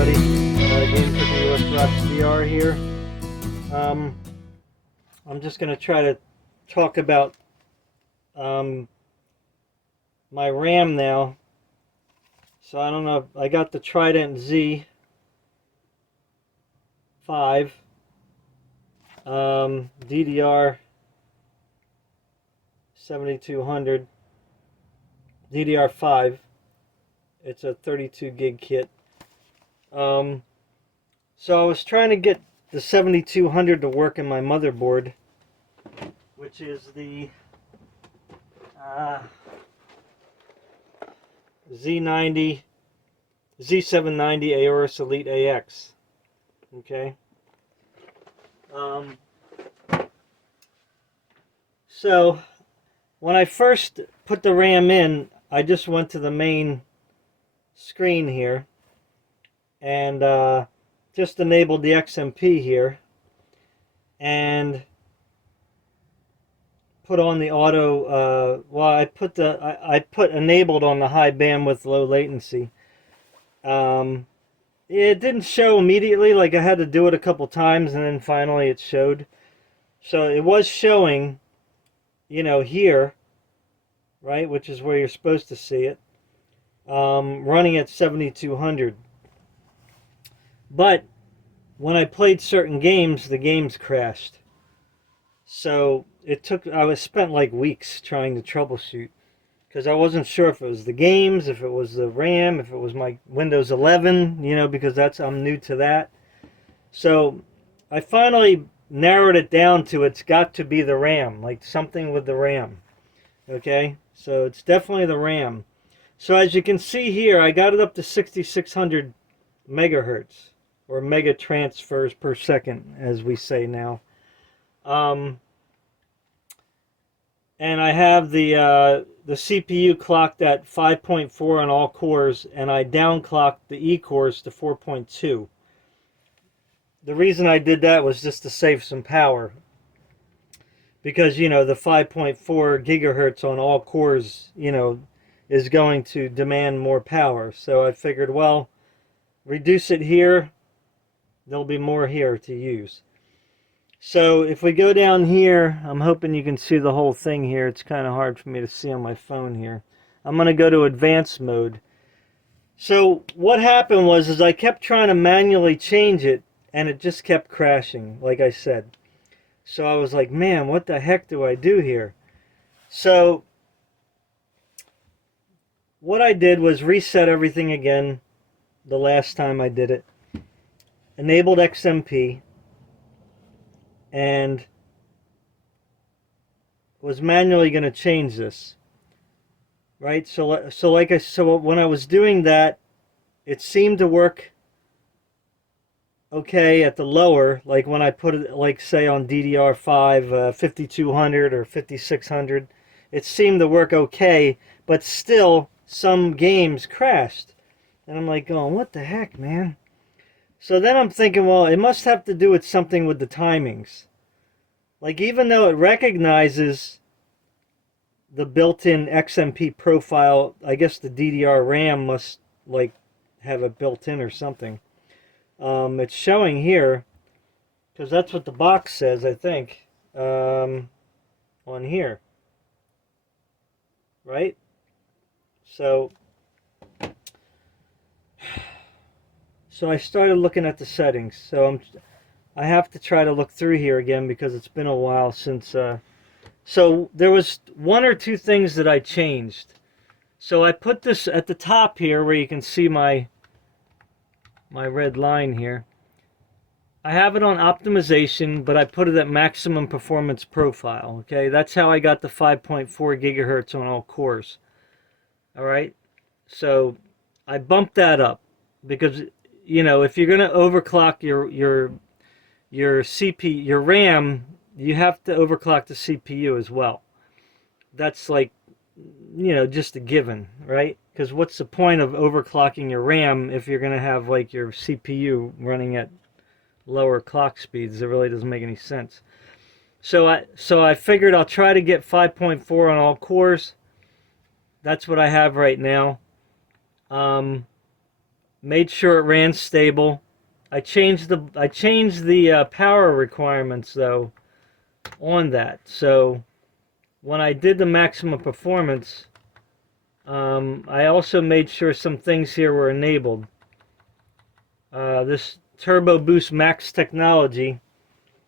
everybody. Game for the US Rocks VR here. I'm just going to try to talk about my RAM now. So I don't know, I got the Trident Z5 DDR 7200 DDR5. It's a 32 gig kit. So I was trying to get the 7200 to work in my motherboard, which is the Z790 Aorus Elite AX. Okay. So when I first put the RAM in, I just went to the main screen here and just enabled the XMP here and put on the auto. Well, I put enabled on the high bandwidth, low latency. It didn't show immediately, like I had to do it a couple times and then finally it showed. So it was showing, you know, here, right, which is where you're supposed to see it, running at 7200. But when I played certain games, the games crashed. So I spent like weeks trying to troubleshoot because I wasn't sure if it was the games, if it was the RAM, if it was my Windows 11, you know, because I'm new to that. So I finally narrowed it down to it's got to be the RAM, like something with the RAM. Okay, so it's definitely the RAM. So as you can see here, I got it up to 6600 megahertz, or mega transfers per second, as we say now. And I have the CPU clocked at 5.4 on all cores, and I downclocked the E cores to 4.2. The reason I did that was just to save some power, because, you know, the 5.4 gigahertz on all cores, you know, is going to demand more power. So I figured, well, reduce it here, there'll be more here to use. So if we go down here, I'm hoping you can see the whole thing here. It's kind of hard for me to see on my phone here. I'm going to go to advanced mode. So what happened was I kept trying to manually change it, and it just kept crashing, like I said. So I was like, man, what the heck do I do here? So what I did was reset everything again the last time I did it. Enabled XMP. And was manually going to change this. Right? So when I was doing that, it seemed to work okay at the lower, like when I put it, like say on DDR5 5200 or 5600, it seemed to work okay, but still some games crashed. And I'm like going, what the heck, man? So then I'm thinking, well, it must have to do with something with the timings. Like, even though it recognizes the built-in XMP profile, I guess the DDR RAM must like have it built in or something. It's showing here, because that's what the box says, I think, on here, right? So I started looking at the settings. So I have to try to look through here again because it's been a while since. So there was one or two things that I changed. So I put this at the top here where you can see my red line here. I have it on optimization, but I put it at maximum performance profile. Okay, that's how I got the 5.4 gigahertz on all cores. All right, so I bumped that up because, you know, if you're going to overclock your RAM, you have to overclock the CPU as well. That's like, you know, just a given, right? Because what's the point of overclocking your RAM if you're going to have like your CPU running at lower clock speeds? It really doesn't make any sense. So I figured I'll try to get 5.4 on all cores. That's what I have right now. Made sure it ran stable. I changed the power requirements though on that. So when I did the maximum performance, I also made sure some things here were enabled. This Turbo Boost Max technology.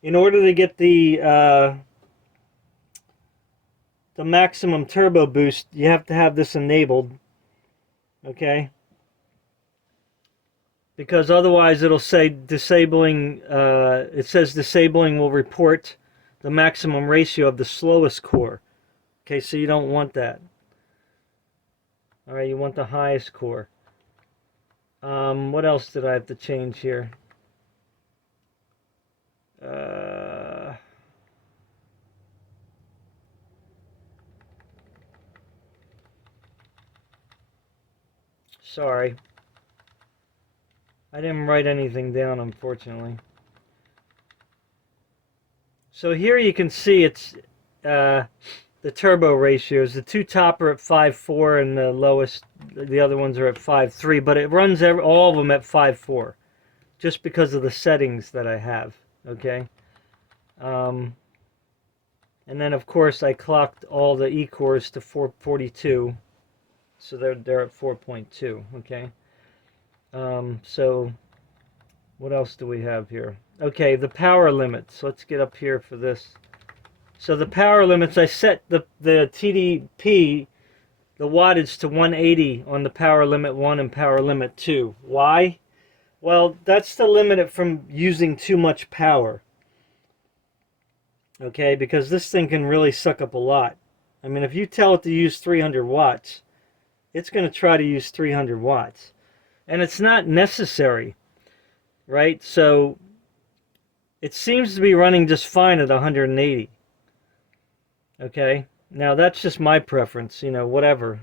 In order to get the maximum turbo boost, you have to have this enabled. Okay. Because otherwise it'll say disabling, it says disabling will report the maximum ratio of the slowest core. Okay, so you don't want that. Alright, you want the highest core. What else did I have to change here? Sorry. I didn't write anything down, unfortunately. So here you can see it's the turbo ratios. The two top are at 5.4 and the lowest, the other ones are at 5.3, but it runs all of them at 5.4 just because of the settings that I have, okay? And then of course I clocked all the E-cores to 442, so they're at 4.2, okay? So what else do we have here? Okay, the power limits. Let's get up here for this. So the power limits, I set the TDP, the wattage, to 180 on the power limit 1 and power limit 2. Why? Well, that's to limit it from using too much power. Okay, because this thing can really suck up a lot. I mean, if you tell it to use 300 watts, it's going to try to use 300 watts. And it's not necessary, right? So it seems to be running just fine at 180. Okay, now that's just my preference, you know, whatever.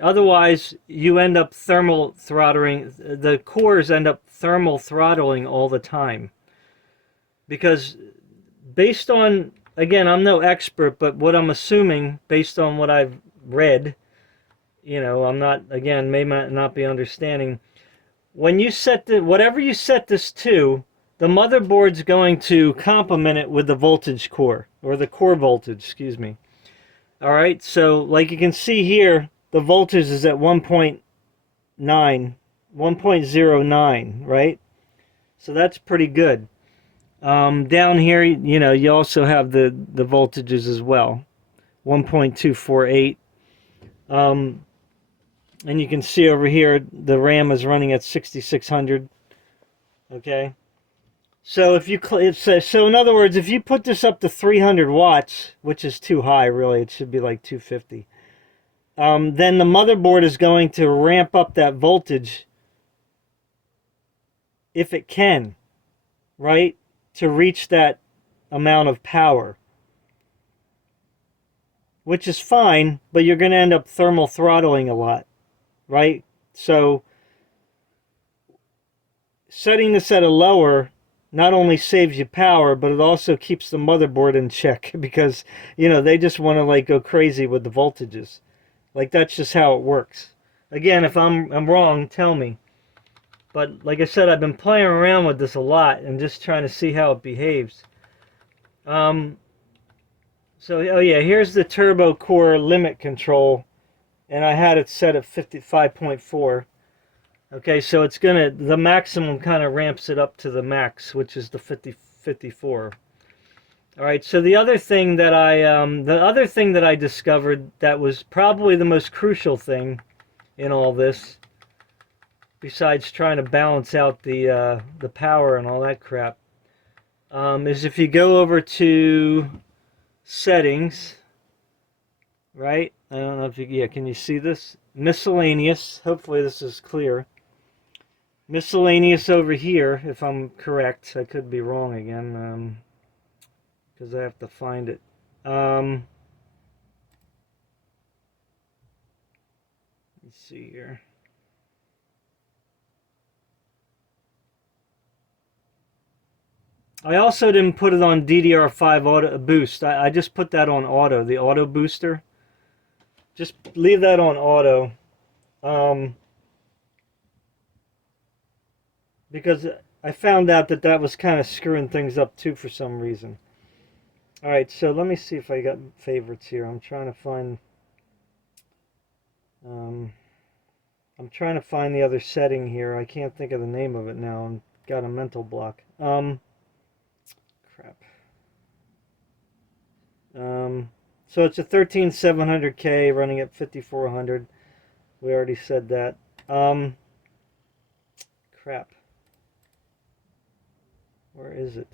Otherwise, you end up thermal throttling, the cores end up thermal throttling all the time. Because based on, again, I'm no expert, but what I'm assuming, based on what I've read, you know, I'm not, again, may not be understanding. When you set whatever you set this to, the motherboard's going to complement it with the voltage core, or the core voltage, excuse me. Alright, so like you can see here, the voltage is at 1.9, 1.09, right? So that's pretty good. Down here, you know, you also have the voltages as well, 1.248. And you can see over here, the RAM is running at 6600. Okay. So if you so in other words, if you put this up to 300 watts, which is too high, really, it should be like 250. Then the motherboard is going to ramp up that voltage if it can, right, to reach that amount of power, which is fine, but you're going to end up thermal throttling a lot, right? So setting this at a lower not only saves you power, but it also keeps the motherboard in check because, you know, they just want to like go crazy with the voltages. Like, that's just how it works. Again, if I'm wrong, tell me. But like I said, I've been playing around with this a lot and just trying to see how it behaves. So, oh yeah, here's the turbo core limit control, and I had it set at 55.4. Okay, so it's gonna, the maximum kind of ramps it up to the max, which is the 54. All right, so the other thing that I discovered that was probably the most crucial thing in all this, besides trying to balance out the power and all that crap, is if you go over to settings, right? I don't know if you, yeah, can you see this? Miscellaneous. Hopefully this is clear. Miscellaneous over here, if I'm correct. I could be wrong again, because I have to find it. Let's see here. I also didn't put it on DDR5 auto boost. I just put that on auto, the auto booster. Just leave that on auto. because I found out that that was kind of screwing things up too for some reason. All right, so let me see if I got favorites here. Um, I'm trying to find the other setting here. I can't think of the name of it now. I've got a mental block. Crap. So it's a 13700K running at 5400. We already said that. Crap. Where is it?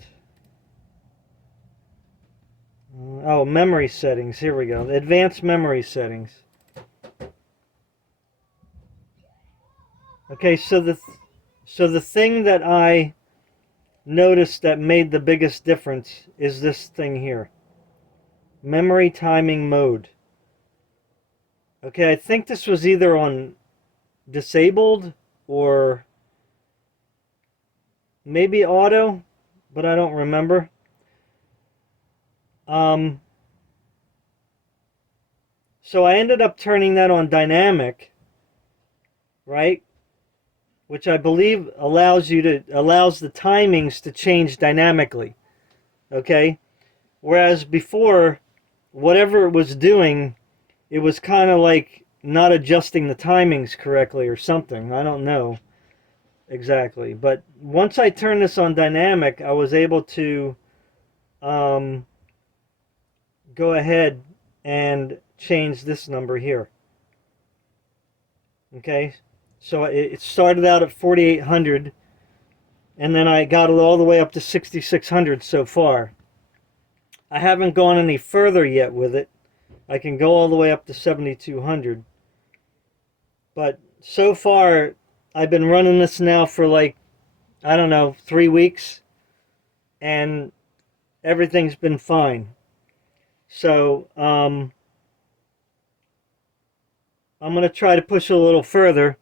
Oh, memory settings. Here we go. Advanced memory settings. Okay, so the thing that I noticed that made the biggest difference is this thing here. Memory timing mode. Okay, I think this was either on disabled or maybe auto, but I don't remember. So I ended up turning that on dynamic, right? Which I believe allows the timings to change dynamically. Okay? Whereas before, whatever it was doing, it was kind of like not adjusting the timings correctly or something. I don't know exactly. But once I turned this on dynamic, I was able to go ahead and change this number here. Okay, so it started out at 4800, and then I got it all the way up to 6600 so far. I haven't gone any further yet with it. I can go all the way up to 7200. But so far, I've been running this now for like, I don't know, 3 weeks, and everything's been fine. So, I'm going to try to push a little further,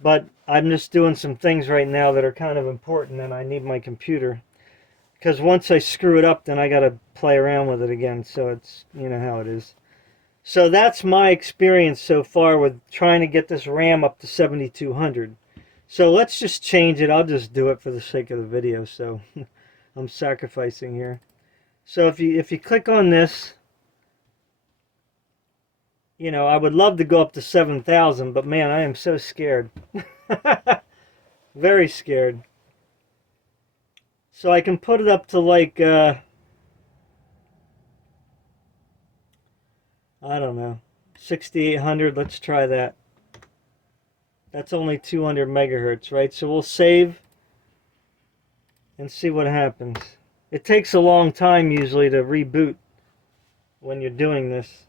but I'm just doing some things right now that are kind of important, and I need my computer. Because once I screw it up, then I got to play around with it again, so it's, you know how it is. So that's my experience so far with trying to get this RAM up to 7200. So let's just change it. I'll just do it for the sake of the video, so I'm sacrificing here. So if you click on this, you know, I would love to go up to 7,000, but man, I am so scared. Very scared. So I can put it up to like, I don't know, 6,800. Let's try that. That's only 200 megahertz, right? So we'll save and see what happens. It takes a long time usually to reboot when you're doing this.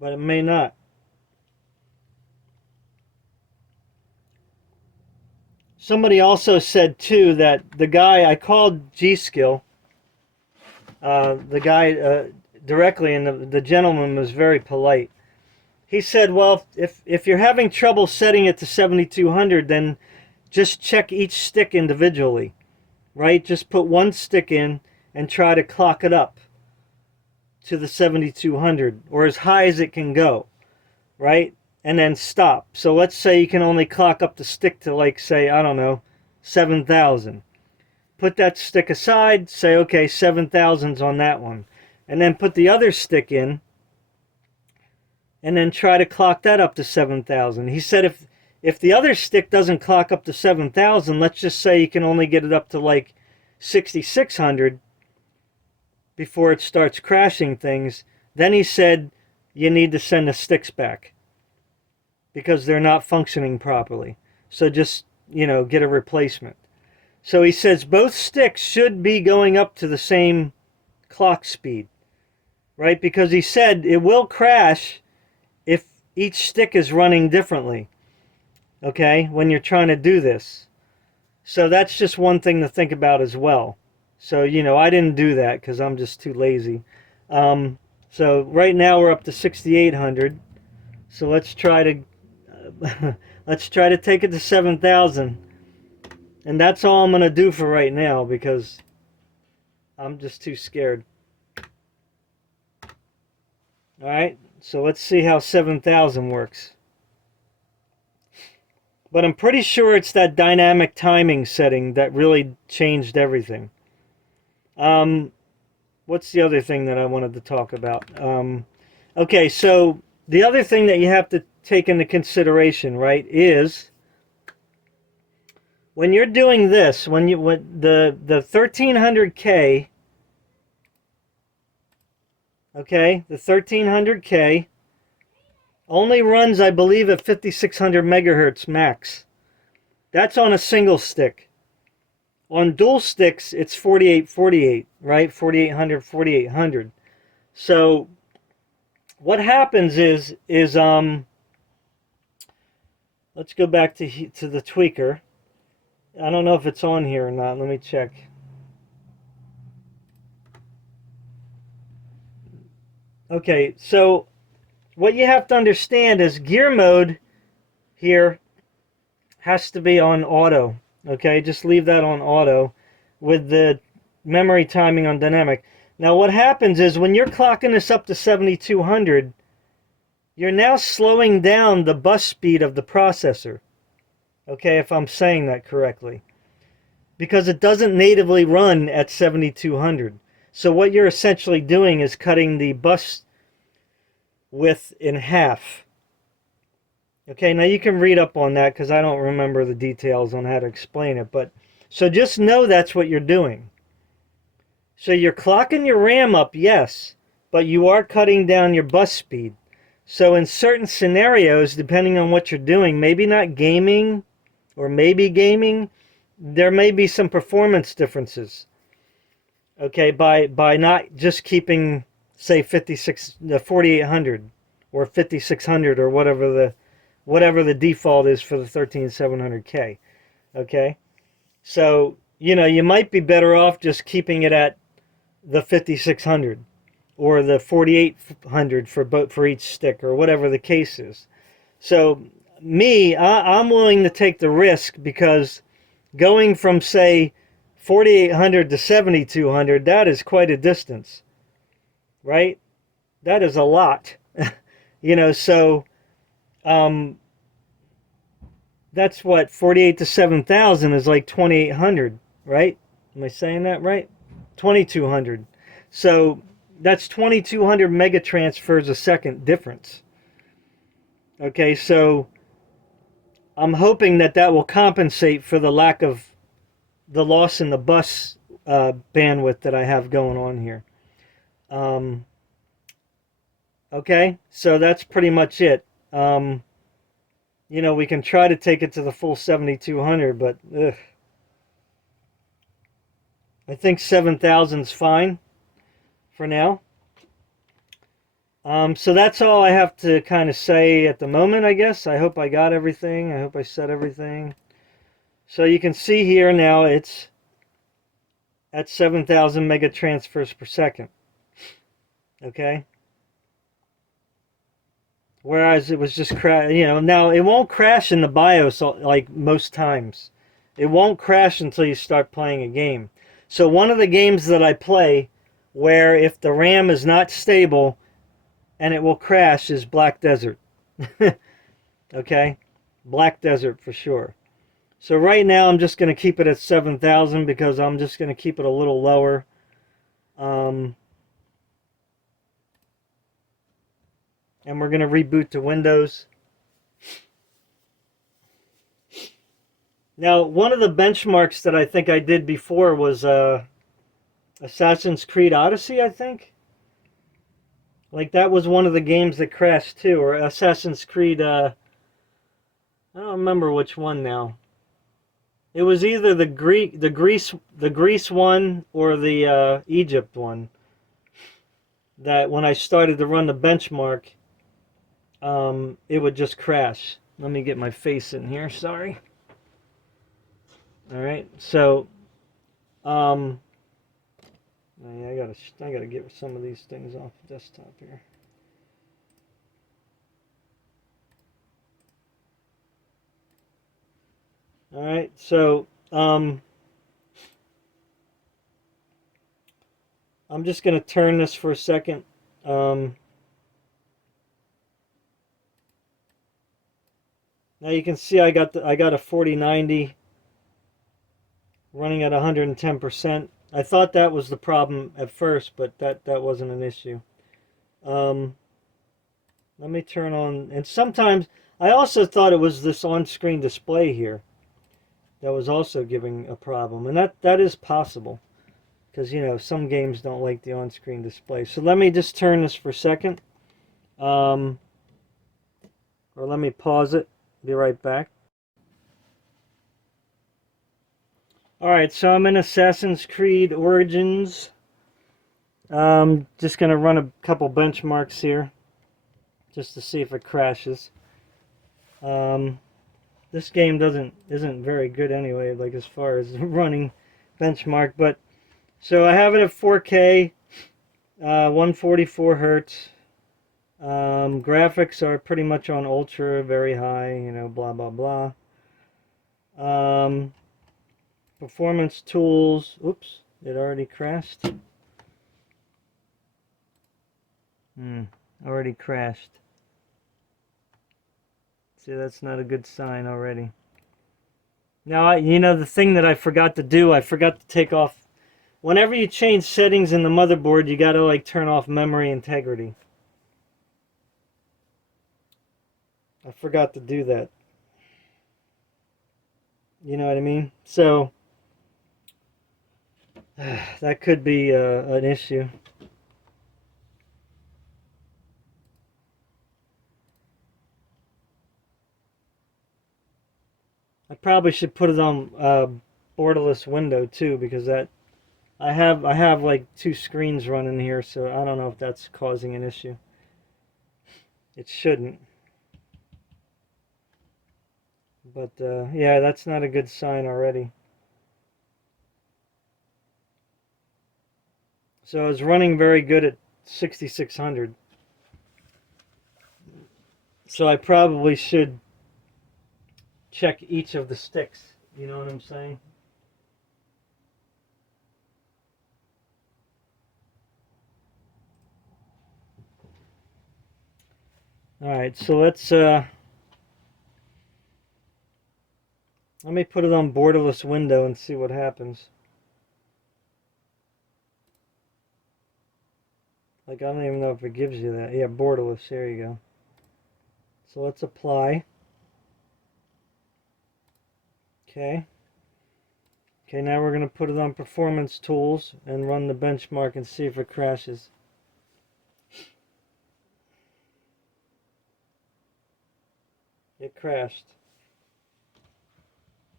But it may not. Somebody also said too that the guy I called G-Skill, the guy directly, and the gentleman was very polite. He said, well, if you're having trouble setting it to 7200, then just check each stick individually, right? Just put one stick in and try to clock it up to the 7200 or as high as it can go, right? And then stop. So let's say you can only clock up the stick to, like, say, I don't know, 7,000. Put that stick aside, say, okay, 7,000's on that one. And then put the other stick in, and then try to clock that up to 7,000. He said if the other stick doesn't clock up to 7,000, let's just say you can only get it up to like 6,600 before it starts crashing things, then he said you need to send the sticks back because they're not functioning properly. So just, you know, get a replacement. So he says both sticks should be going up to the same clock speed, right? Because he said it will crash if each stick is running differently, okay, when you're trying to do this. So that's just one thing to think about as well. So, you know, I didn't do that because I'm just too lazy. So right now we're up to 6,800. So let's try to let's try to take it to 7,000. And that's all I'm going to do for right now because I'm just too scared. All right, so let's see how 7,000 works. But I'm pretty sure it's that dynamic timing setting that really changed everything. What's the other thing that I wanted to talk about? Okay, so the other thing that you have to take into consideration, right, is when you're doing this, when the 1300K, okay, the 1300K only runs, I believe, at 5600 megahertz max. That's on a single stick. On dual sticks, it's 4848, right? 4800, 4800. So what happens is let's go back to the tweaker. I don't know if it's on here or not. Let me check. Okay, so what you have to understand is gear mode here has to be on auto. Okay, just leave that on auto with the memory timing on dynamic. Now what happens is when you're clocking this up to 7200, you're now slowing down the bus speed of the processor. Okay, if I'm saying that correctly. Because it doesn't natively run at 7200. So what you're essentially doing is cutting the bus width in half. Okay, now you can read up on that because I don't remember the details on how to explain it. But so just know that's what you're doing. So you're clocking your RAM up, yes, but you are cutting down your bus speed. So in certain scenarios, depending on what you're doing, maybe not gaming or maybe gaming, there may be some performance differences. Okay, by not just keeping, say, 4800 or 5600 or whatever the default is for the 13700K. Okay, so you might be better off just keeping it at the 5600 or the 4800 for each stick or whatever the case is. So I'm willing to take the risk because going from, say, 4800 to 7200, that is quite a distance, right? That is a lot. So that's what 48 to 7000 is, like 2800, right? Am I saying that right? 2200. So that's 2200 mega transfers a second difference. Okay, so I'm hoping that will compensate for the lack of the loss in the bus bandwidth that I have going on here. Okay, so that's pretty much it. We can try to take it to the full 7200, but I think 7000 is fine for now. So that's all I have to kind of say at the moment, I guess. I hope I got everything. I hope I said everything. So you can see here now it's at 7,000 mega transfers per second. Okay. Whereas it was just now it won't crash in the BIOS like most times. It won't crash until you start playing a game. So one of the games that I play where if the RAM is not stable and it will crash is Black Desert. Okay? Black Desert for sure. So right now I'm just going to keep it at 7,000 because I'm just going to keep it a little lower. And we're going to reboot to Windows. Now, one of the benchmarks that I think I did before was Assassin's Creed Odyssey, I think. Like that was one of the games that crashed too, or Assassin's Creed, I don't remember which one now. It was either the Greece one or the Egypt one. That when I started to run the benchmark, it would just crash. Let me get my face in here. Sorry. All right. So, yeah, I gotta get some of these things off the desktop here. All right. So, I'm just gonna turn this for a second. Now Now you can see I got a 4090 running at 110%. I thought that was the problem at first, but that wasn't an issue. Let me turn on, and sometimes I also thought it was this on-screen display here that was also giving a problem, and that is possible, because you know some games don't like the on-screen display. So let me just turn this for a second, or let me pause it. Be right back. Alright, so I'm in Assassin's Creed Origins. Just gonna run a couple benchmarks here just to see if it crashes. This game isn't very good anyway, like as far as running benchmark, but so I have it at 4K, 144 hertz. Graphics are pretty much on ultra, very high, you know, blah blah blah. Performance tools. Oops, it already crashed. Already crashed. See, that's not a good sign already. Now, you know, the thing that I forgot to do, I forgot to take off. Whenever you change settings in the motherboard, you gotta like turn off memory integrity. I forgot to do that. You know what I mean? So that could be an issue. I probably should put it on borderless window too, because that I have like two screens running here, so I don't know if that's causing an issue. It shouldn't. But yeah, that's not a good sign already. So it's running very good at 6600. So I probably should check each of the sticks. You know what I'm saying? Alright, so let me put it on borderless window and see what happens. Like, I don't even know if it gives you that. Yeah, borderless, there you go. So let's apply. Okay. Okay, now we're going to put it on performance tools and run the benchmark and see if it crashes. It crashed.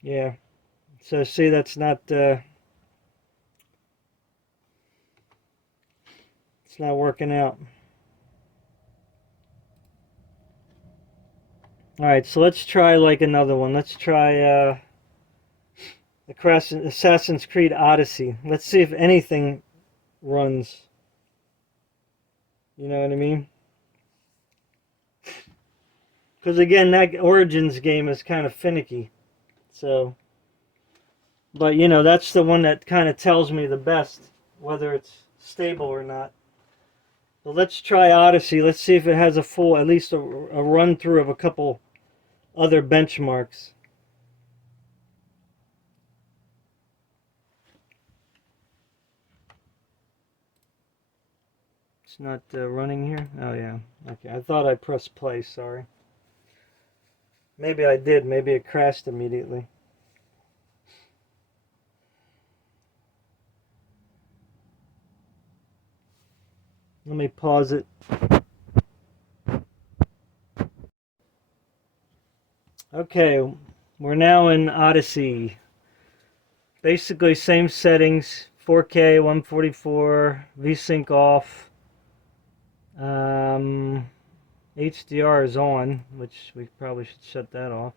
Yeah. So see, that's not it's not working out. Alright, so let's try like another one. Let's try Assassin's Creed Odyssey. Let's see if anything runs. You know what I mean? Because again, that Origins game is kind of finicky. So, but you know, that's the one that kind of tells me the best whether it's stable or not. So let's try Odyssey. Let's see if it has a full, at least a run through of a couple other benchmarks. It's not running here. Oh yeah. Okay. I thought I pressed play. Sorry. Maybe I did. Maybe it crashed immediately. Let me pause it. Okay, we're now in Odysee. Basically same settings, 4K, 144, VSync off. HDR is on, which we probably should shut that off.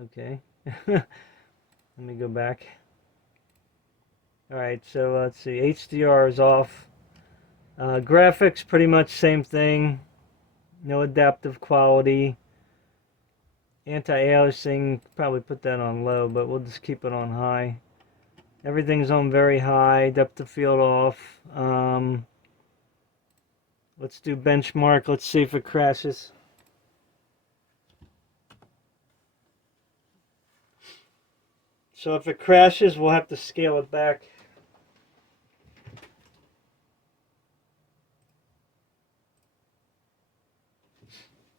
Okay. Let me go back. Alright, so let's see. HDR is off. Graphics, pretty much same thing. No adaptive quality. Anti-aliasing, probably put that on low, but we'll just keep it on high. Everything's on very high. Depth of field off. Let's do benchmark. Let's see if it crashes. So if it crashes, we'll have to scale it back.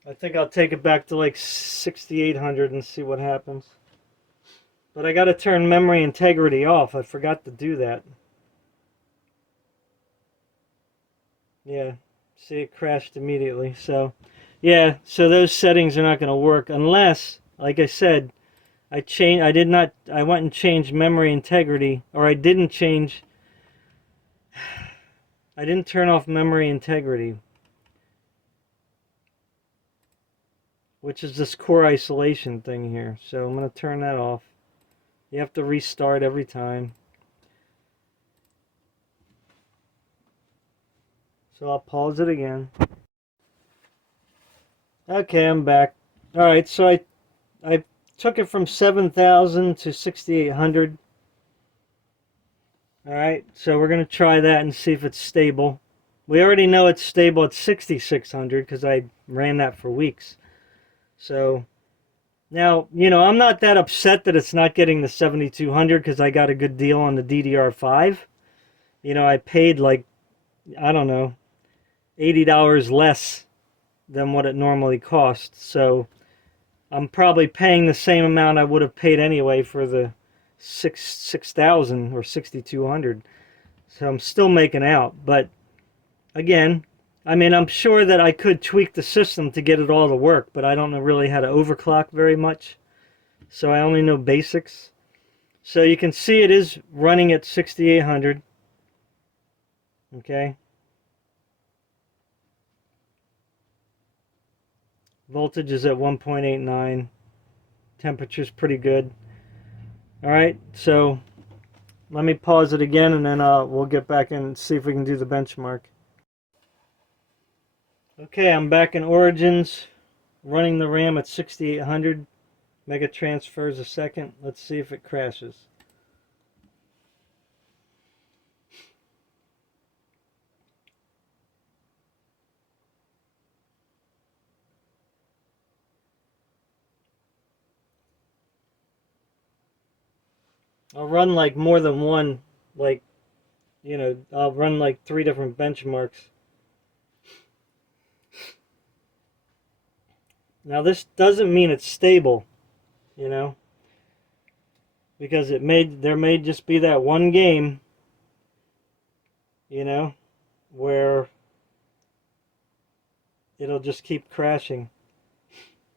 I think I'll take it back to like 6800 and see what happens. But I got to turn memory integrity off. I forgot to do that. Yeah, see, it crashed immediately. So, yeah, so those settings are not going to work unless, like I said, I went and changed memory integrity, or I didn't turn off memory integrity, which is this core isolation thing here. So I'm going to turn that off. You have to restart every time. So I'll pause it again. Okay, I'm back. Alright, so I took it from 7,000 to 6,800. Alright, so we're going to try that and see if it's stable. We already know it's stable at 6,600 because I ran that for weeks. So now, you know, I'm not that upset that it's not getting the 7,200 because I got a good deal on the DDR5. You know, I paid like, I don't know, $80 less than what it normally costs. So I'm probably paying the same amount I would have paid anyway for the 6,000 or 6,200. So I'm still making out. But again, I mean, I'm sure that I could tweak the system to get it all to work, but I don't know really how to overclock very much. So I only know basics. So you can see it is running at 6,800. Okay. Voltage is at 1.89. Temperature's pretty good. All right, so let me pause it again, and then we'll get back and see if we can do the benchmark. Okay, I'm back in Origins, running the RAM at 6,800 mega transfers a second. Let's see if it crashes. I'll run like more than one, like, you know, I'll run like 3 different benchmarks. Now this doesn't mean it's stable, you know, because there may just be that one game, you know, where it'll just keep crashing.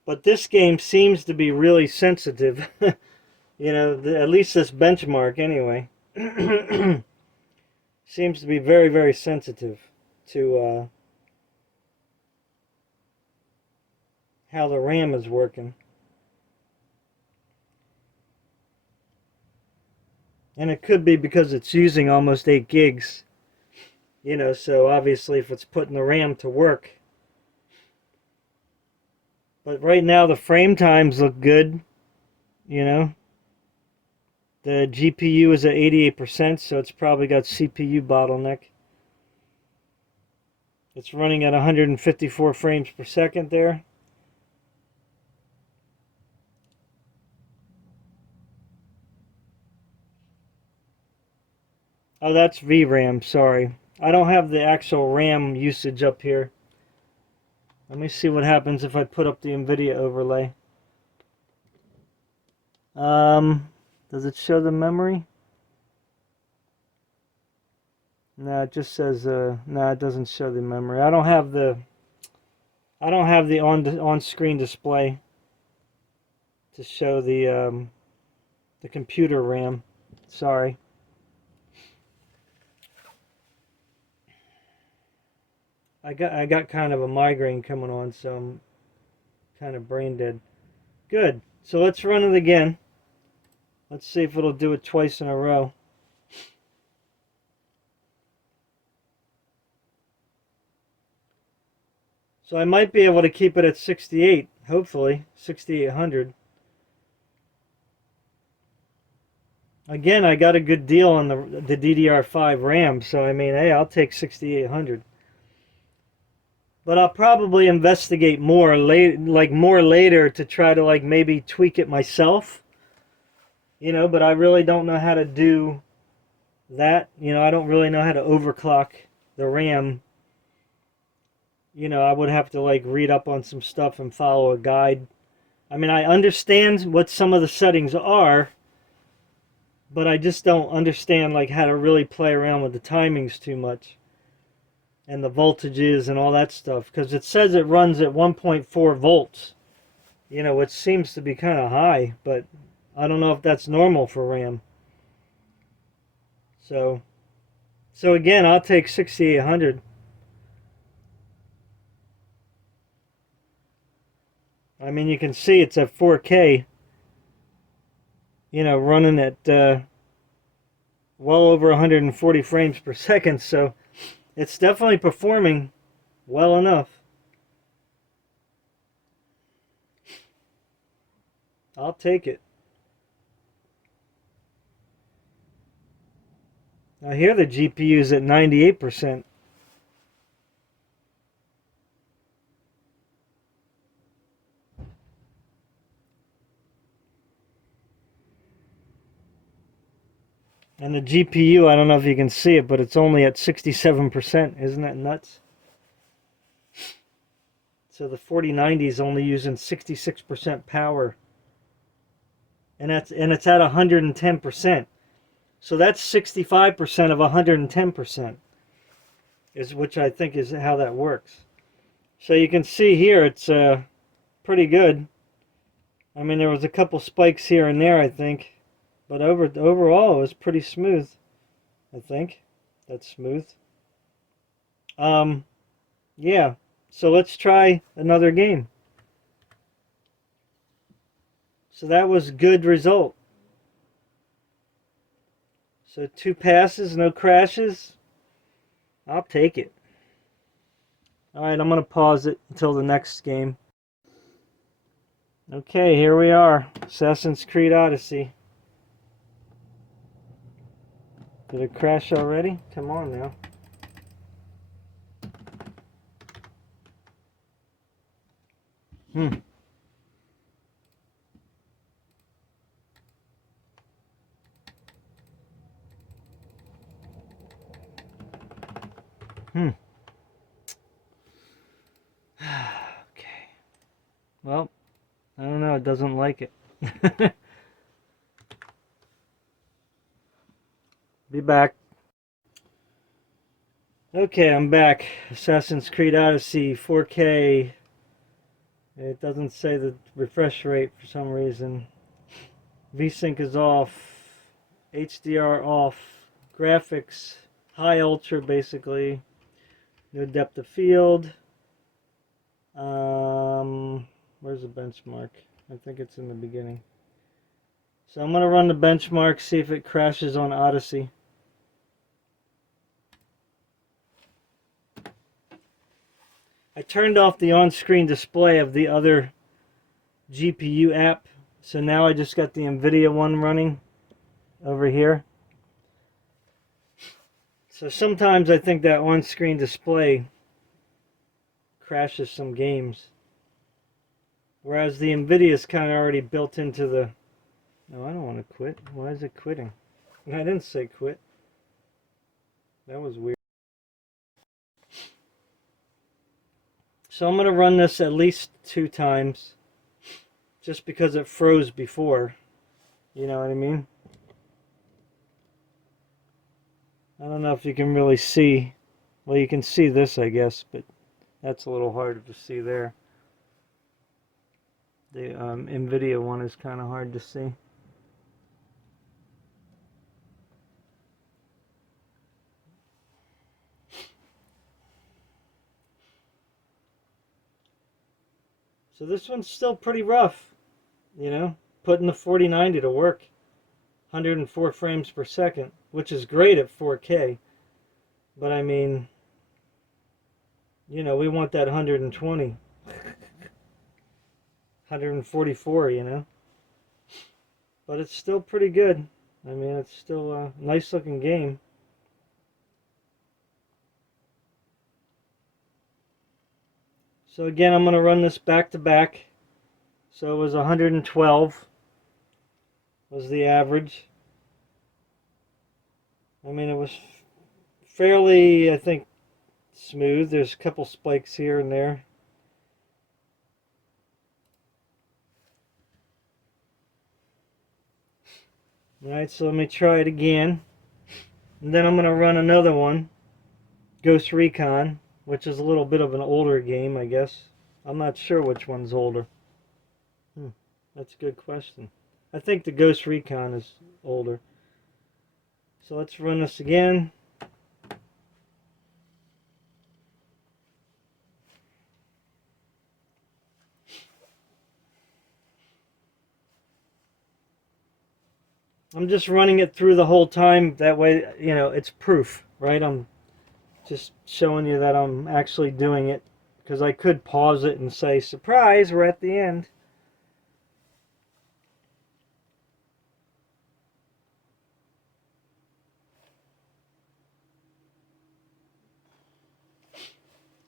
But this game seems to be really sensitive. You know, at least this benchmark anyway. Seems to be very, very sensitive to how the RAM is working. And it could be because it's using almost 8 gigs. You know, so obviously if it's putting the RAM to work. But right now the frame times look good, you know. The GPU is at 88%, so it's probably got CPU bottleneck. It's running at 154 frames per second there. Oh, that's VRAM, sorry. I don't have the actual RAM usage up here. Let me see what happens if I put up the NVIDIA overlay. Does it show the memory? No, it just says no, it doesn't show the memory. I don't have the on-screen display to show the computer RAM. Sorry. I got kind of a migraine coming on, so I'm kind of brain dead. Good. So let's run it again. Let's see if it'll do it twice in a row. So I might be able to keep it at 68, hopefully, 6,800. Again, I got a good deal on the DDR5 RAM, so I mean, hey, I'll take 6,800. But I'll probably investigate more later to try to like maybe tweak it myself. But I really don't know how to do that. I don't really know how to overclock the RAM. I would have to like read up on some stuff and follow a guide. I mean, I understand what some of the settings are, but I just don't understand like how to really play around with the timings too much and the voltages and all that stuff, because it says it runs at 1.4 volts, which seems to be kind of high, but I don't know if that's normal for RAM. So again, I'll take 6800. I mean, you can see it's at 4K, running at well over 140 frames per second, so it's definitely performing well enough. I'll take it. Now here the GPU is at 98%. And the GPU, I don't know if you can see it, but it's only at 67%. Isn't that nuts? So the 4090 is only using 66% power. And it's at 110%. So that's 65% of 110%. Which I think is how that works. So you can see here it's pretty good. I mean, there was a couple spikes here and there, I think. But overall, it was pretty smooth. I think that's smooth. Yeah. So let's try another game. So that was a good result. So 2 passes, no crashes. I'll take it. Alright, I'm going to pause it until the next game. Okay, here we are. Assassin's Creed Odyssey. Did it crash already? Come on now. Okay. Well, I don't know. It doesn't like it. Be back. Okay, I'm back. Assassin's Creed Odyssey 4K. It doesn't say the refresh rate for some reason. VSync is off. HDR off. Graphics high ultra basically. No depth of field. Where's the benchmark? I think it's in the beginning. So I'm going to run the benchmark, see if it crashes on Odysee. I turned off the on-screen display of the other GPU app, so now I just got the NVIDIA one running over here. So sometimes I think that on-screen display crashes some games, whereas the NVIDIA is kind of already built into the... No, I don't want to quit. Why is it quitting? I didn't say quit. That was weird. So I'm going to run this at least 2 times, just because it froze before. You know what I mean? I don't know if you can really see. Well, you can see this, I guess, but that's a little harder to see there. The NVIDIA one is kind of hard to see. So this one's still pretty rough, putting the 4090 to work. 104 frames per second, which is great at 4K. But I mean, we want that 120. 144, But it's still pretty good. I mean, it's still a nice looking game. So again, I'm going to run this back to back. So it was 112 was the average. I mean, it was fairly, I think, smooth. There's a couple spikes here and there. Alright, so let me try it again. And then I'm going to run another one, Ghost Recon, which is a little bit of an older game, I guess. I'm not sure which one's older. That's a good question. I think the Ghost Recon is older. So let's run this again. I'm just running it through the whole time. That way, you know, it's proof, right? I'm just showing you that I'm actually doing it. Because I could pause it and say, surprise, we're at the end.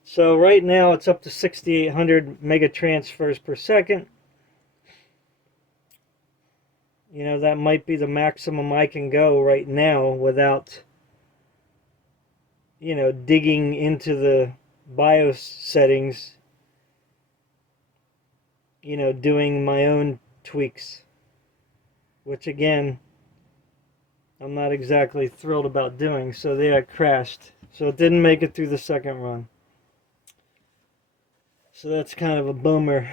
So right now it's up to 6,800 mega transfers per second. You know, that might be the maximum I can go right now without, you know, digging into the BIOS settings, you know, doing my own tweaks, which again, I'm not exactly thrilled about doing. So there, it crashed. So it didn't make it through the second run. So that's kind of a bummer.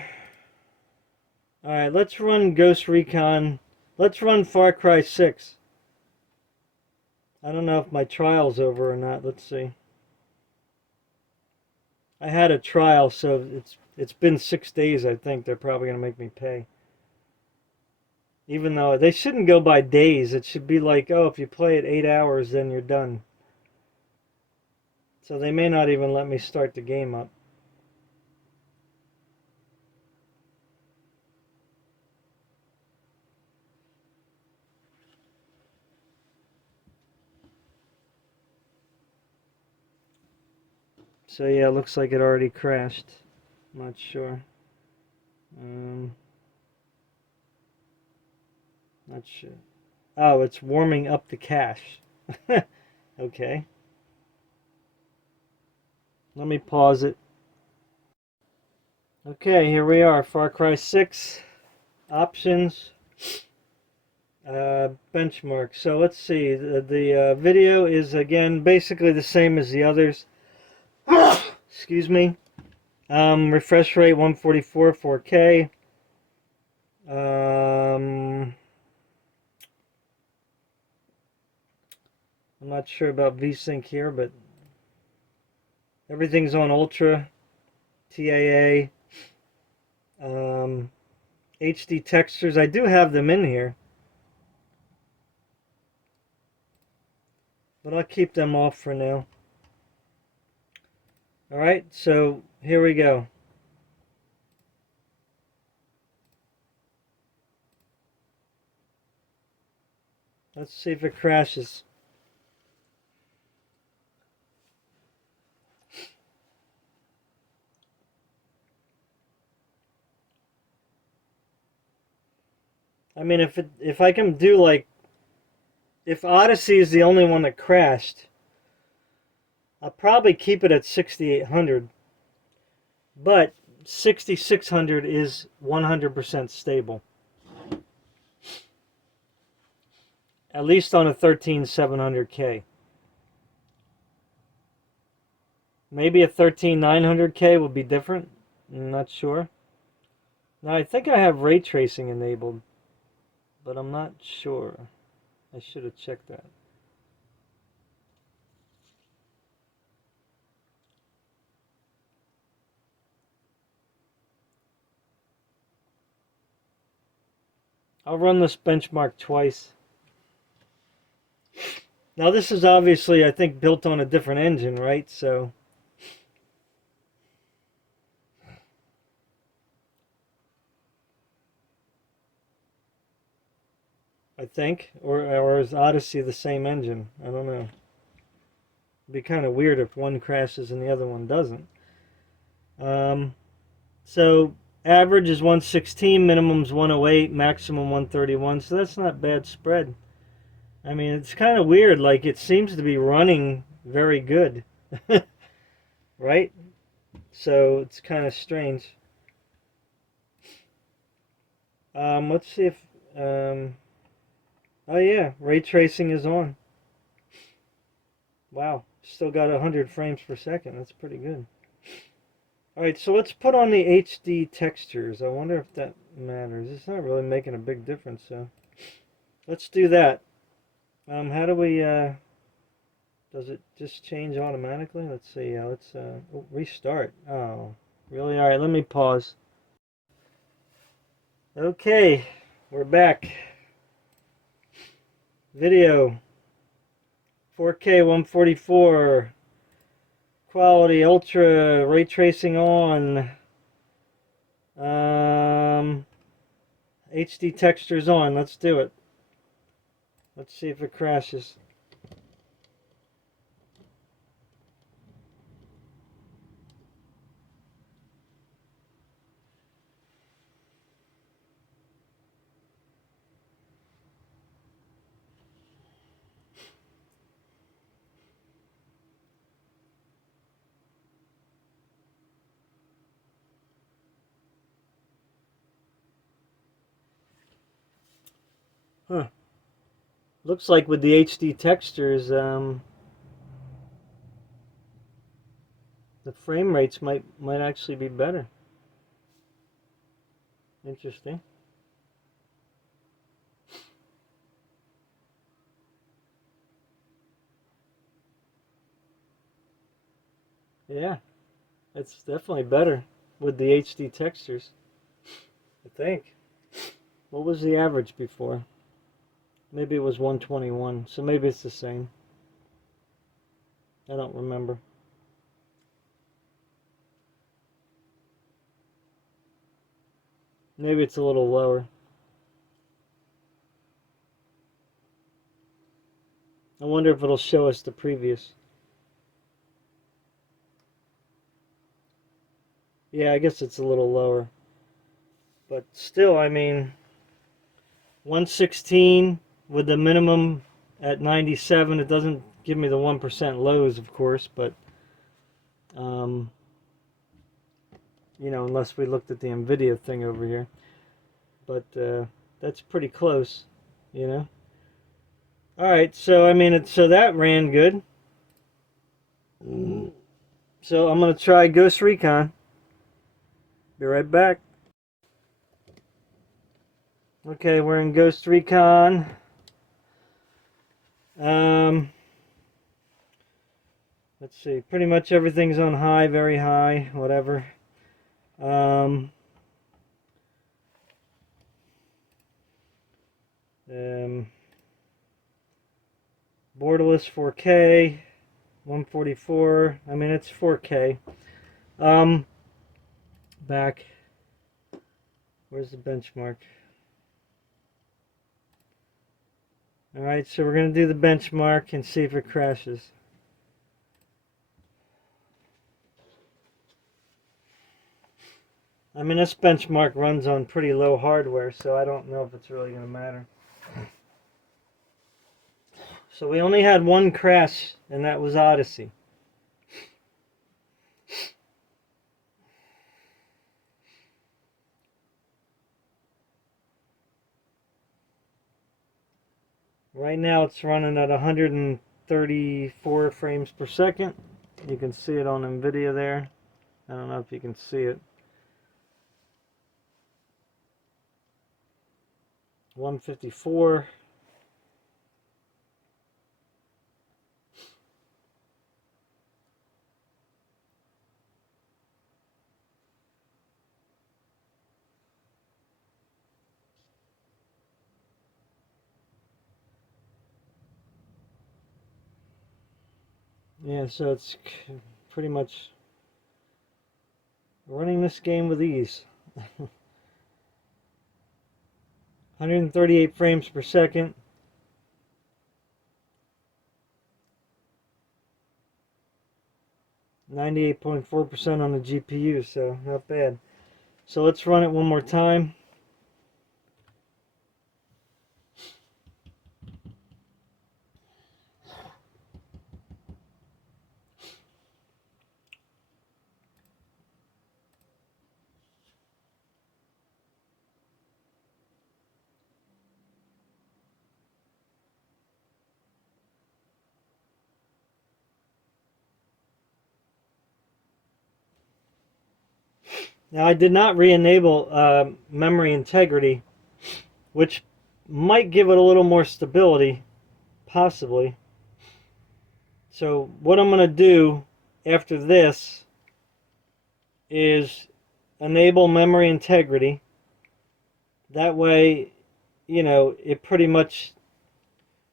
Alright, let's run Ghost Recon. Let's run Far Cry 6. I don't know if my trial's over or not. Let's see. I had a trial, so it's been 6 days, I think. They're probably going to make me pay. Even though they shouldn't go by days. It should be like, oh, if you play it 8 hours, then you're done. So they may not even let me start the game up. So yeah, it looks like it already crashed. I'm not sure. Not sure. Oh, it's warming up the cache. Okay. Let me pause it. Okay, here we are. Far Cry 6. Options. Benchmark. So let's see. The video is, again, basically the same as the others. Excuse me. Refresh rate 144, 4K. I'm not sure about VSync here, but everything's on Ultra, TAA, HD textures. I do have them in here, but I'll keep them off for now. Alright, so here we go. Let's see if it crashes. I mean, if I can do, like, if Odysee is the only one that crashed, I'll probably keep it at 6,800. But 6,600 is 100% stable. At least on a 13,700K. Maybe a 13,900K will be different. I'm not sure. Now, I think I have ray tracing enabled, but I'm not sure. I should have checked that. I'll run this benchmark twice. Now, this is obviously, I think, built on a different engine, right? So I think, or is Odysee the same engine? I don't know. It'd be kind of weird if one crashes and the other one doesn't. So average is 116, minimum's 108, maximum 131. So that's not bad spread. I mean, it's kind of weird. Like, it seems to be running very good, right? So it's kind of strange. Let's see if. Oh yeah, ray tracing is on. Wow, still got 100 frames per second. That's pretty good. All right, so let's put on the HD textures. I wonder if that matters. It's not really making a big difference, so let's do that. How do we? Does it just change automatically? Let's see. Let's restart. Oh, really? All right, let me pause. Okay, we're back. Video 4K 144 quality ultra ray tracing on. HD textures on. Let's do it. Let's see if it crashes. Huh. Looks like with the HD textures, the frame rates might actually be better. Interesting. Yeah, it's definitely better with the HD textures, I think. What was the average before? Maybe it was 121, so maybe it's the same. I don't remember. Maybe it's a little lower. I wonder if it'll show us the previous. Yeah, I guess it's a little lower. But still, I mean, 116 with the minimum at 97. It doesn't give me the 1% lows, of course, but um, you know, unless we looked at the NVIDIA thing over here. But that's pretty close, you know. All right, so I mean, so that ran good. So I'm gonna try Ghost Recon. Be right back. Okay, we're in Ghost Recon. Um, let's see. Pretty much everything's on high, very high, whatever. Um, um, borderless 4K, 144. I mean, it's 4K. Back. Where's the benchmark? All right, so we're going to do the benchmark and see if it crashes. I mean, this benchmark runs on pretty low hardware, so I don't know if it's really going to matter. So we only had one crash, and that was Odysee. Right now it's running at 134 frames per second. You can see it on NVIDIA there. I don't know if you can see it. 154. Yeah, so it's pretty much running this game with ease. 138 frames per second. 98.4% on the GPU, so not bad. So let's run it one more time. Now I did not re-enable memory integrity, which might give it a little more stability, possibly. So what I'm going to do after this is enable memory integrity. That way, you know, it pretty much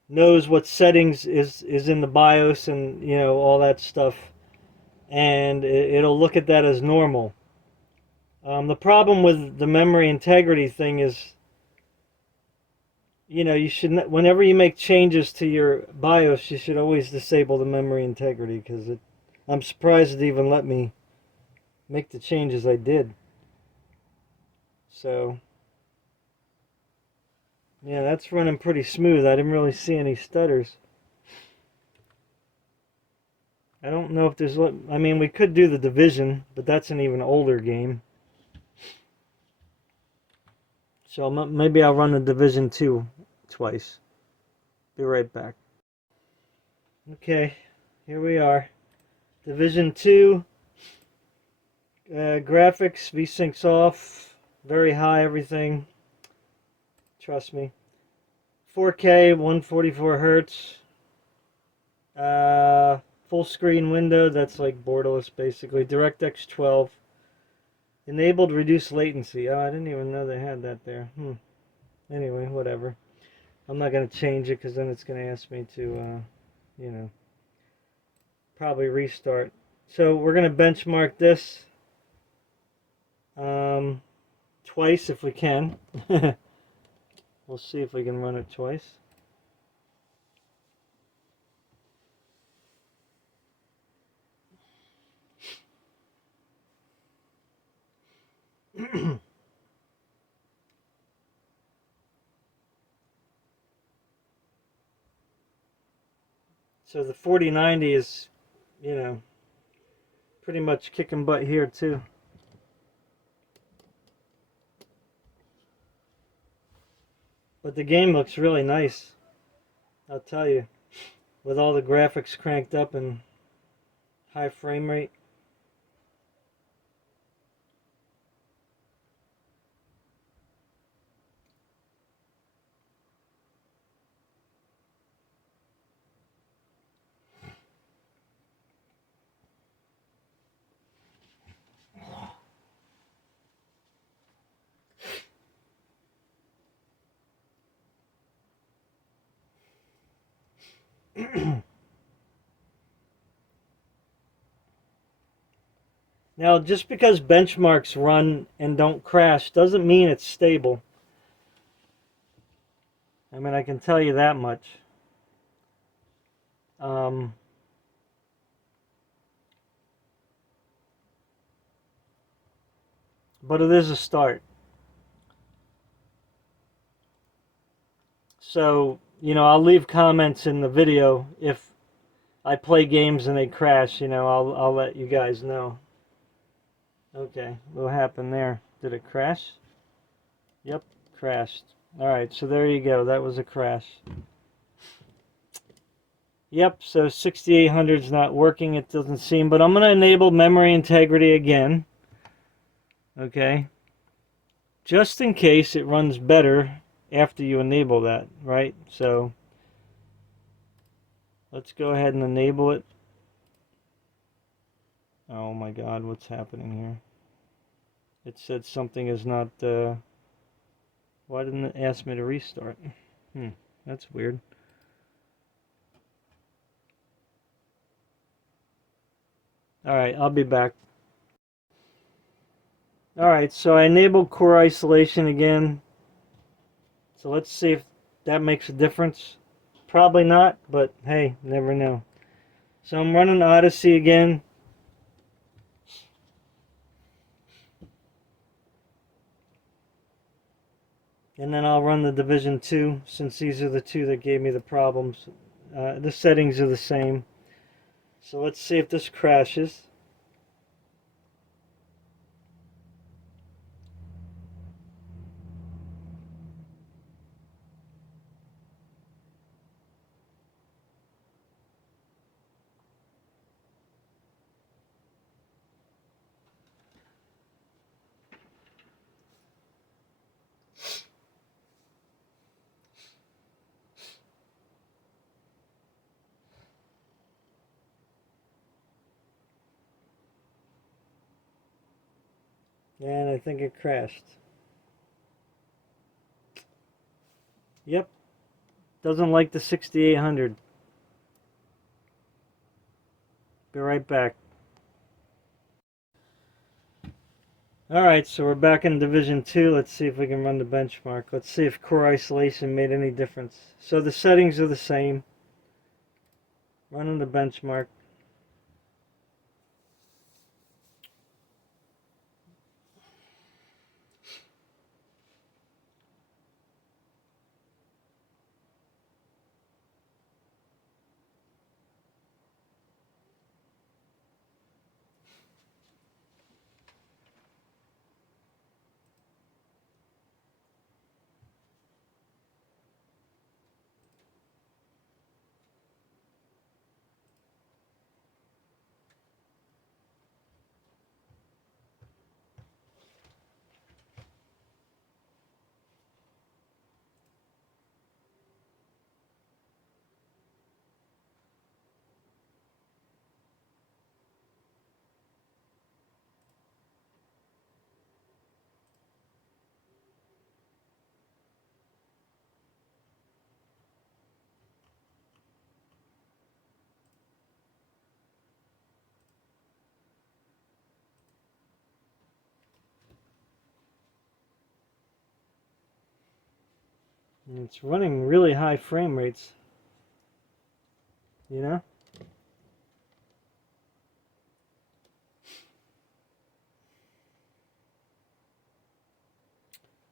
knows what settings is in the BIOS and, you know, all that stuff. And it'll look at that as normal. The problem with the memory integrity thing is, you know, you should, whenever you make changes to your BIOS, you should always disable the memory integrity, because I'm surprised it even let me make the changes I did. So, yeah, that's running pretty smooth. I didn't really see any stutters. I don't know if there's, I mean, we could do the Division, but that's an even older game. So maybe I'll run the Division 2 twice. Be right back. Okay, here we are. Division 2. Graphics, VSync's off. Very high, everything. Trust me. 4K, 144 hertz. Full screen window, that's like borderless basically. DirectX 12. Enabled reduced latency. Oh, I didn't even know they had that there. Anyway, whatever. I'm not going to change it because then it's going to ask me to, you know, probably restart. So we're going to benchmark this twice if we can. We'll see if we can run it twice. So the 4090 is, you know, pretty much kicking butt here too. But the game looks really nice, I'll tell you, with all the graphics cranked up and high frame rate. Now, just because benchmarks run and don't crash doesn't mean it's stable. I mean, I can tell you that much. But it is a start. So, you know, I'll leave comments in the video if I play games and they crash. You know, I'll let you guys know. Okay, what happened there? Did it crash? Yep, crashed. Alright, so there you go. That was a crash. Yep, so 6800 is not working, it doesn't seem. But I'm going to enable memory integrity again. Okay. Just in case it runs better after you enable that, right? So let's go ahead and enable it. Oh my God, what's happening here? It said something is not, why didn't it ask me to restart? That's weird. Alright, I'll be back. Alright, so I enabled core isolation again. So let's see if that makes a difference. Probably not, but hey, never know. So I'm running Odysee again. And then I'll run the Division 2 since these are the two that gave me the problems. The settings are the same. So let's see if this crashes. And I think it crashed. Yep. Doesn't like the 6800. Be right back. Alright, so we're back in Division 2. Let's see if we can run the benchmark. Let's see if core isolation made any difference. So the settings are the same. Running the benchmark. And it's running really high frame rates. You know?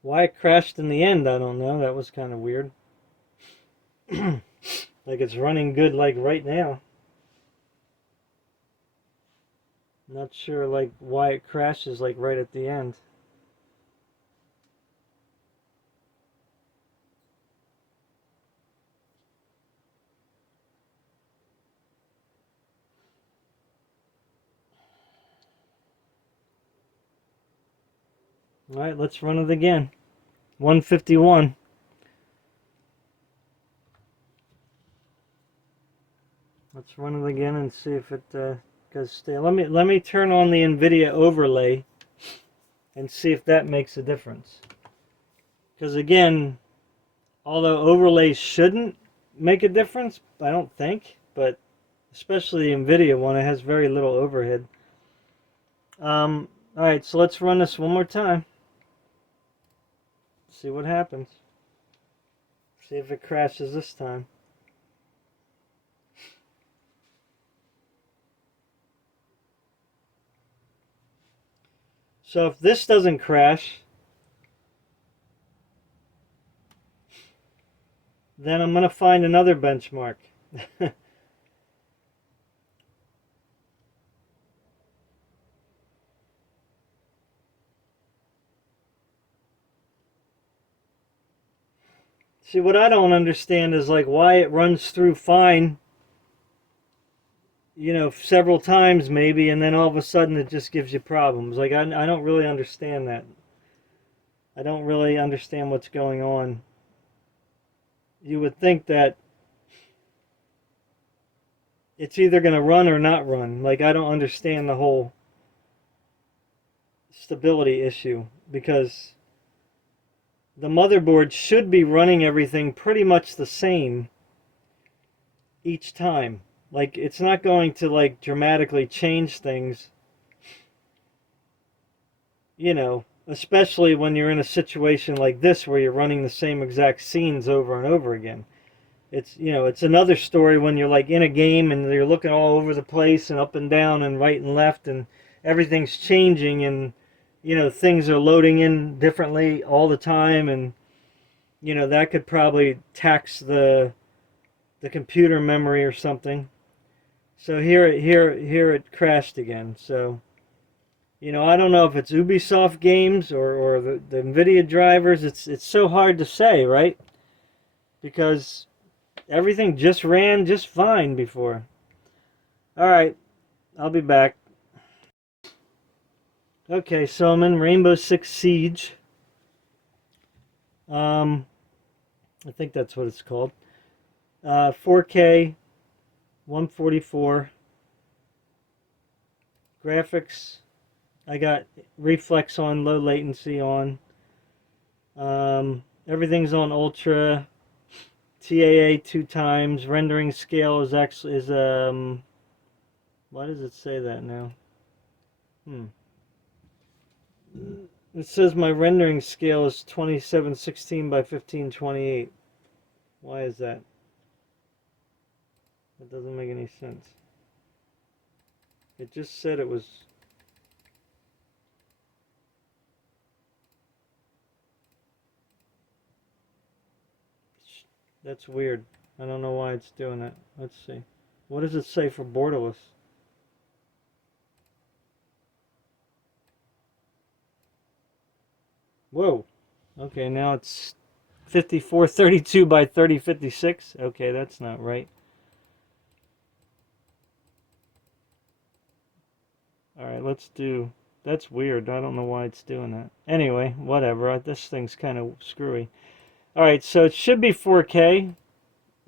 Why it crashed in the end, I don't know. That was kind of weird. Like it's running good like right now. Not sure like why it crashes like right at the end. Alright, let's run it again. 151. Let's run it again and see if it goes stay. Let me turn on the NVIDIA overlay and see if that makes a difference. Because again, although overlays shouldn't make a difference, I don't think, but especially the NVIDIA one, it has very little overhead. Alright, so let's run this one more time. See what happens. See if it crashes this time. So if this doesn't crash, then I'm going to find another benchmark. See, what I don't understand is like why it runs through fine, you know, several times maybe, and then all of a sudden it just gives you problems. Like I don't really understand that. I don't really understand what's going on. You would think that it's either going to run or not run. Like I don't understand the whole stability issue because the motherboard should be running everything pretty much the same each time. Like it's not going to like dramatically change things, you know, especially when you're in a situation like this where you're running the same exact scenes over and over again. It's, you know, it's another story when you're like in a game and you're looking all over the place and up and down and right and left and everything's changing and, you know, things are loading in differently all the time and you know, that could probably tax the computer memory or something. So here it crashed again. So, you know, I don't know if it's Ubisoft games or the Nvidia drivers. It's so hard to say, right? Because everything just ran just fine before. All right, I'll be back. Okay, so I'm in Rainbow Six Siege. Um, I think that's what it's called. 4K, 144 graphics. I got reflex on, low latency on. Everything's on ultra. TAA 2 times. Rendering scale is actually Why does it say that now? It says my rendering scale is 2716 by 1528. Why is that? That doesn't make any sense. It just said it was. That's weird. I don't know why it's doing that. Let's see. What does it say for borderless? Whoa. Okay, now it's 5432 by 3056. Okay, that's not right. Alright, let's do. That's weird. I don't know why it's doing that. Anyway, whatever. This thing's kind of screwy. Alright, so it should be 4K.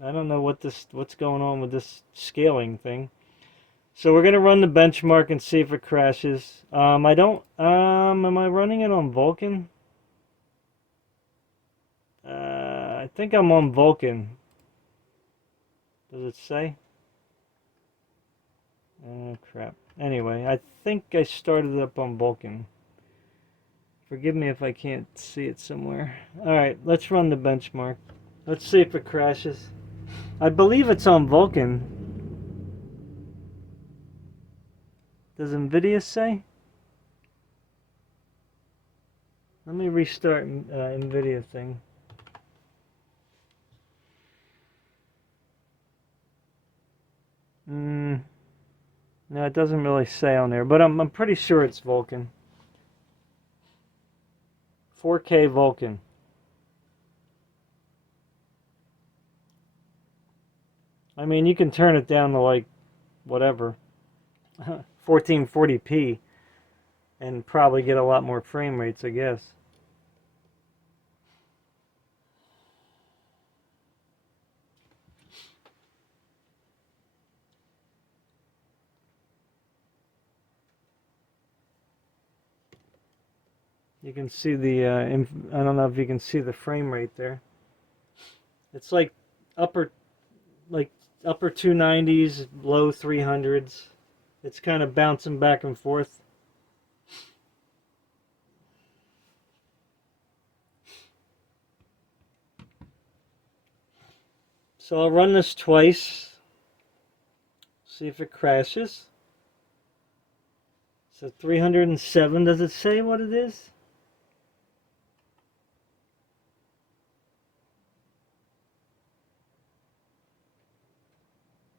I don't know what's going on with this scaling thing. So we're gonna run the benchmark and see if it crashes. I don't. Am I running it on Vulkan? I think I'm on Vulkan. Does it say? Oh crap. Anyway, I think I started it up on Vulkan. Forgive me if I can't see it somewhere. Alright, let's run the benchmark. Let's see if it crashes. I believe it's on Vulkan. Does Nvidia say? Let me restart Nvidia thing. No, it doesn't really say on there, but I'm pretty sure it's Vulkan. 4K Vulkan. I mean, you can turn it down to like whatever, 1440p, and probably get a lot more frame rates, I guess. You can see the, I don't know if you can see the frame rate there. It's like upper, like upper 290s, low 300s. It's kind of bouncing back and forth. So I'll run this twice, see if it crashes. So 307, does it say what it is?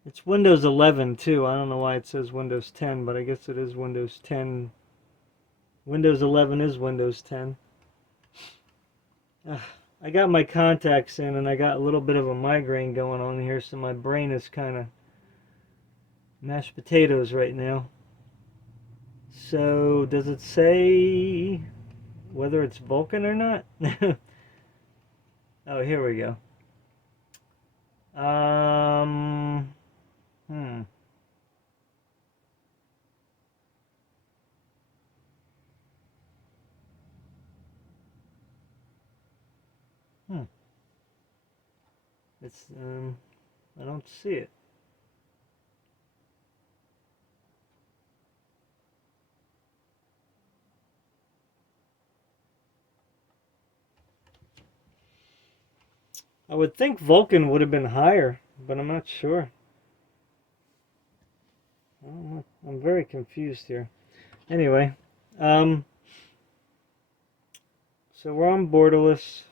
It's Windows 11 too. I don't know why it says Windows 10, but I guess it is Windows 10. Windows 11 is Windows 10. I got my contacts in and I got a little bit of a migraine going on here, so my brain is kind of mashed potatoes right now. So, does it say whether it's Vulkan or not? Oh, here we go. Hmm. It's, I don't see it. I would think Vulkan would have been higher, but I'm not sure. I'm very confused here. Anyway, so we're on borderless.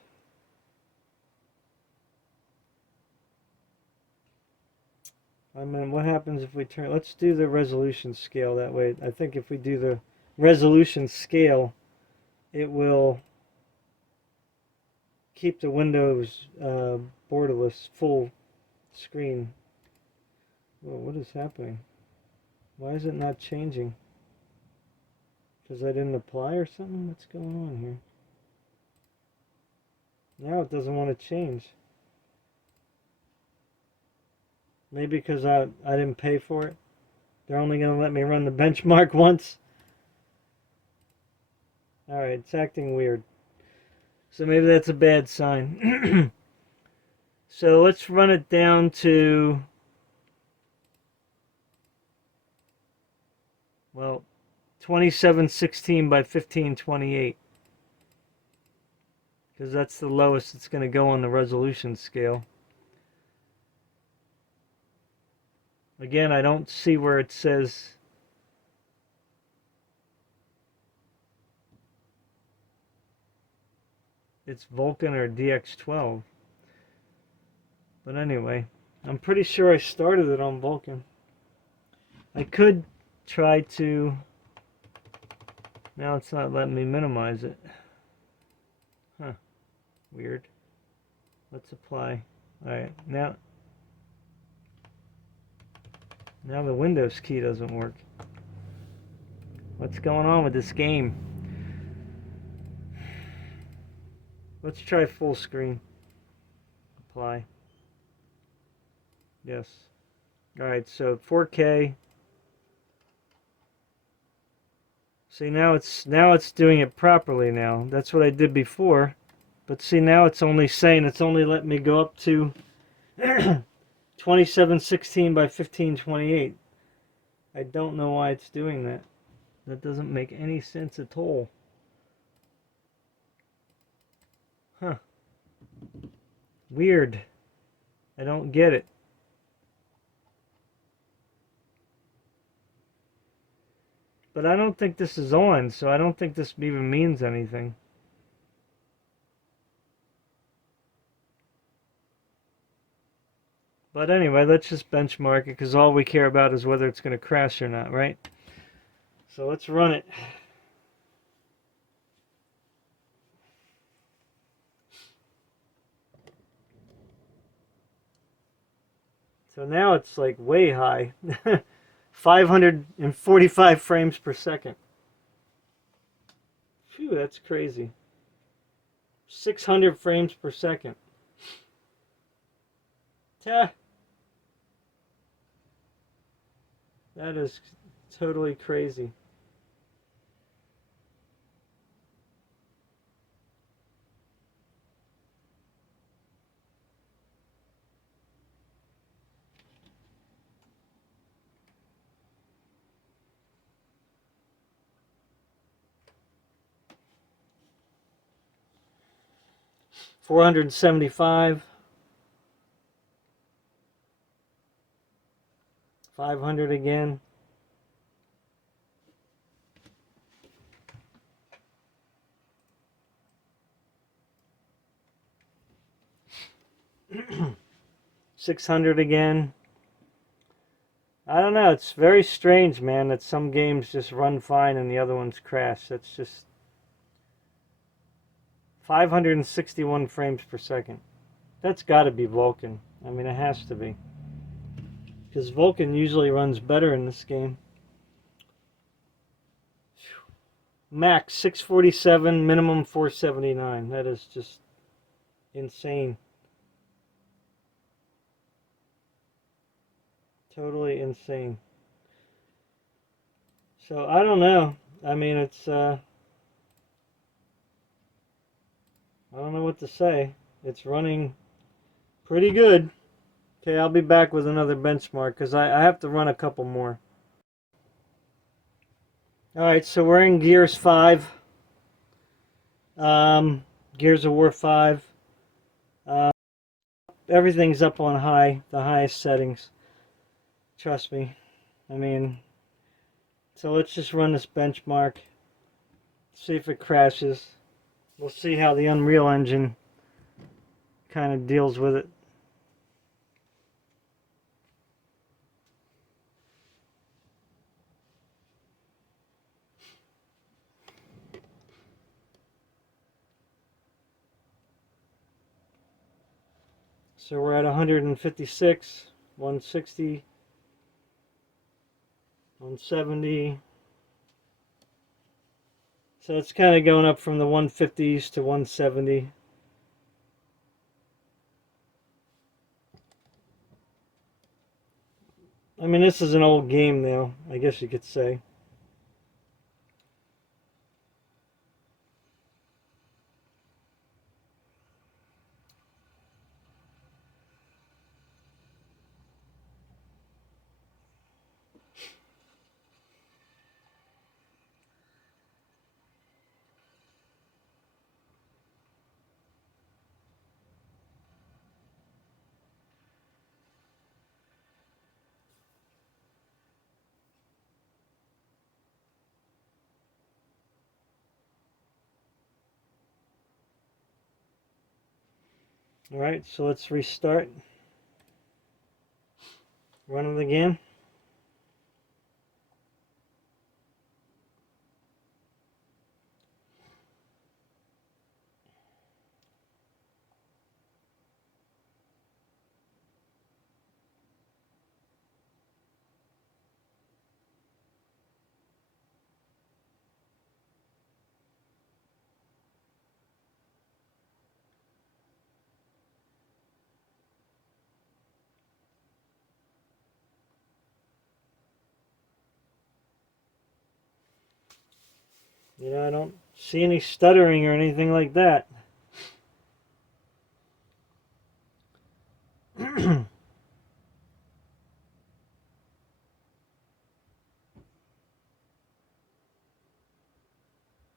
I mean, what happens if we turn... Let's do the resolution scale that way. I think if we do the resolution scale, it will keep the windows borderless, full screen. Whoa, what is happening? Why is it not changing? Because I didn't apply or something? What's going on here? Now it doesn't want to change. Maybe because I didn't pay for it. They're only going to let me run the benchmark once. Alright, it's acting weird. So maybe that's a bad sign. So let's run it down to, well, 2716 by 1528. Because that's the lowest it's going to go on the resolution scale. Again, I don't see where it says it's Vulkan or DX12. But anyway, I'm pretty sure I started it on Vulkan. I could try to... Now it's not letting me minimize it. Huh. Weird. Let's apply. Alright, now the Windows key doesn't work. What's going on with this game? Let's try full screen. Apply. Yes. Alright, so 4K. See, now it's doing it properly now. That's what I did before. But see, now it's only saying, it's only letting me go up to 2716 by 1528. I don't know why it's doing that. That doesn't make any sense at all. Huh. Weird. I don't get it. But I don't think this is on, so I don't think this even means anything. But anyway, let's just benchmark it, because all we care about is whether it's going to crash or not, right? So let's run it. So now it's like way high. 545 frames per second. Phew, that's crazy. 600 frames per second. That is totally crazy. $475, 500 again. $600 again. I don't know. It's very strange, man, that some games just run fine and the other ones crash. That's just 561 frames per second. That's got to be Vulkan. I mean, it has to be. Because Vulkan usually runs better in this game. Max 647, minimum 479. That is just insane. Totally insane. So, I don't know. I mean, it's, I don't know what to say. It's running pretty good. Okay, I'll be back with another benchmark because I have to run a couple more. Alright, so we're in Gears 5. Gears of War 5. Everything's up on high, the highest settings. Trust me. I mean, so let's just run this benchmark. See if it crashes. We'll see how the Unreal Engine kind of deals with it. So we're at 156, 160, 170. So it's kind of going up from the 150s to 170. I mean, this is an old game now, I guess you could say. All right, so let's restart. Run it again. You know, I don't see any stuttering or anything like that. I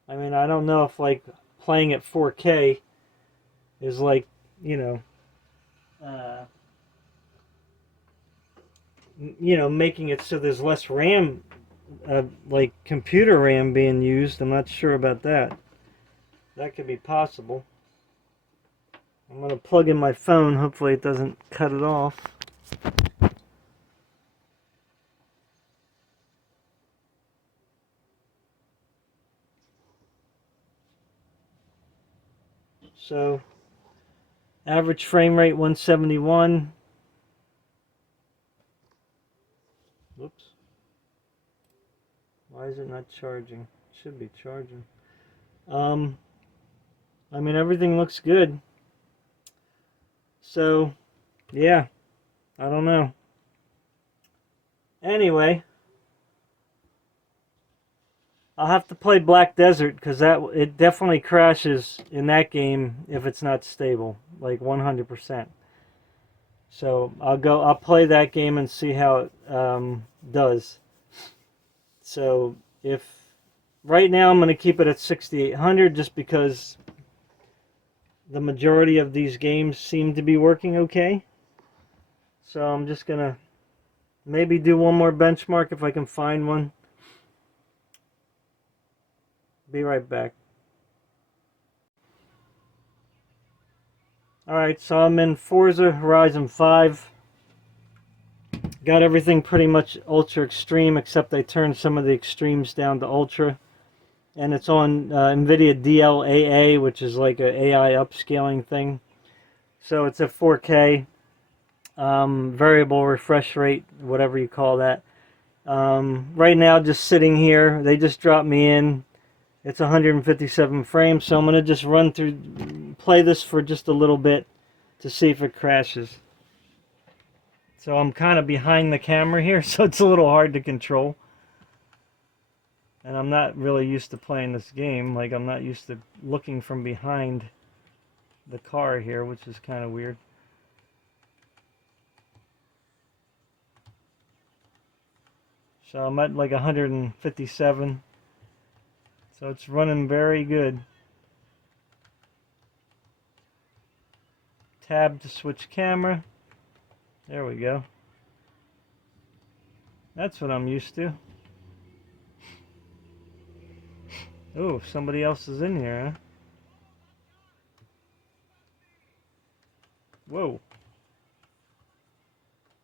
mean, I don't know if like playing at 4K is like, you know, making it so there's less RAM, like computer RAM being used. I'm not sure about that. That could be possible. I'm going to plug in my phone. Hopefully it doesn't cut it off. So, average frame rate 171. Whoops. Why is it not charging? It should be charging. I mean, everything looks good. So, yeah, I don't know. Anyway, I'll have to play Black Desert because it definitely crashes in that game if it's not stable, like 100%. So I'll play that game and see how it does. So if right now I'm going to keep it at 6800 just because the majority of these games seem to be working okay. So I'm just going to maybe do one more benchmark if I can find one. Be right back. Alright, so I'm in Forza Horizon 5. Got everything pretty much ultra extreme, except I turned some of the extremes down to ultra. And it's on NVIDIA DLAA, which is like an AI upscaling thing. So it's at 4K, variable refresh rate, whatever you call that. Right now, just sitting here, they just dropped me in. It's 157 frames, so I'm going to just play this for just a little bit to see if it crashes. So I'm kind of behind the camera here, so it's a little hard to control. And I'm not really used to playing this game. Like, I'm not used to looking from behind the car here, which is kind of weird. So I'm at like 157. So it's running very good. Tab to switch camera. There we go. That's what I'm used to. Oh, somebody else is in here, huh? Whoa.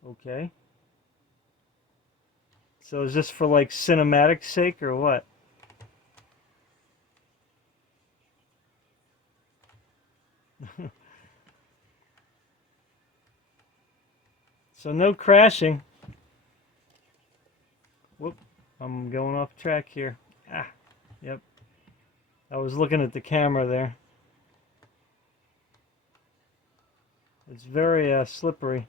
Okay. So is this for like cinematic sake or what? So no crashing. Whoop, I'm going off track here. Ah, yep. I was looking at the camera there. It's very slippery.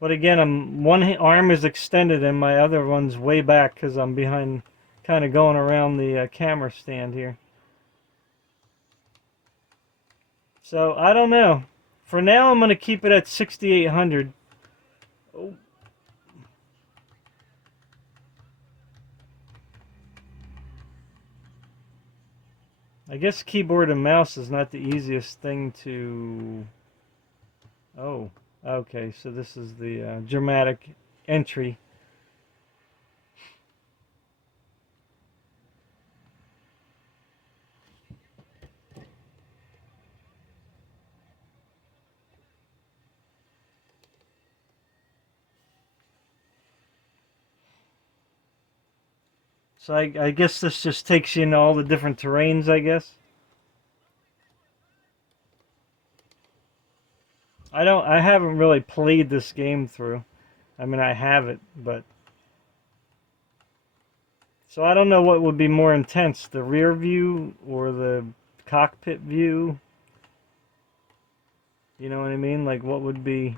But again, one arm is extended and my other one's way back because I'm behind, kind of going around the camera stand here. So I don't know. For now, I'm going to keep it at 6,800. Oh. I guess keyboard and mouse is not the easiest thing to... Oh, okay, so this is the dramatic entry. So I guess this just takes you into all the different terrains, I guess. I haven't really played this game through. I mean, I have it, but... So I don't know what would be more intense, the rear view or the cockpit view. You know what I mean? Like, what would be...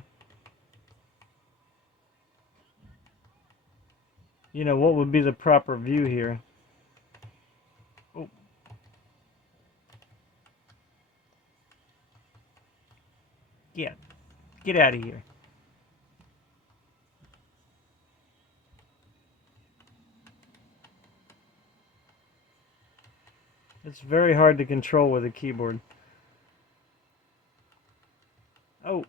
You know, what would be the proper view here? Oh. Yeah, get out of here. It's very hard to control with a keyboard. Oh.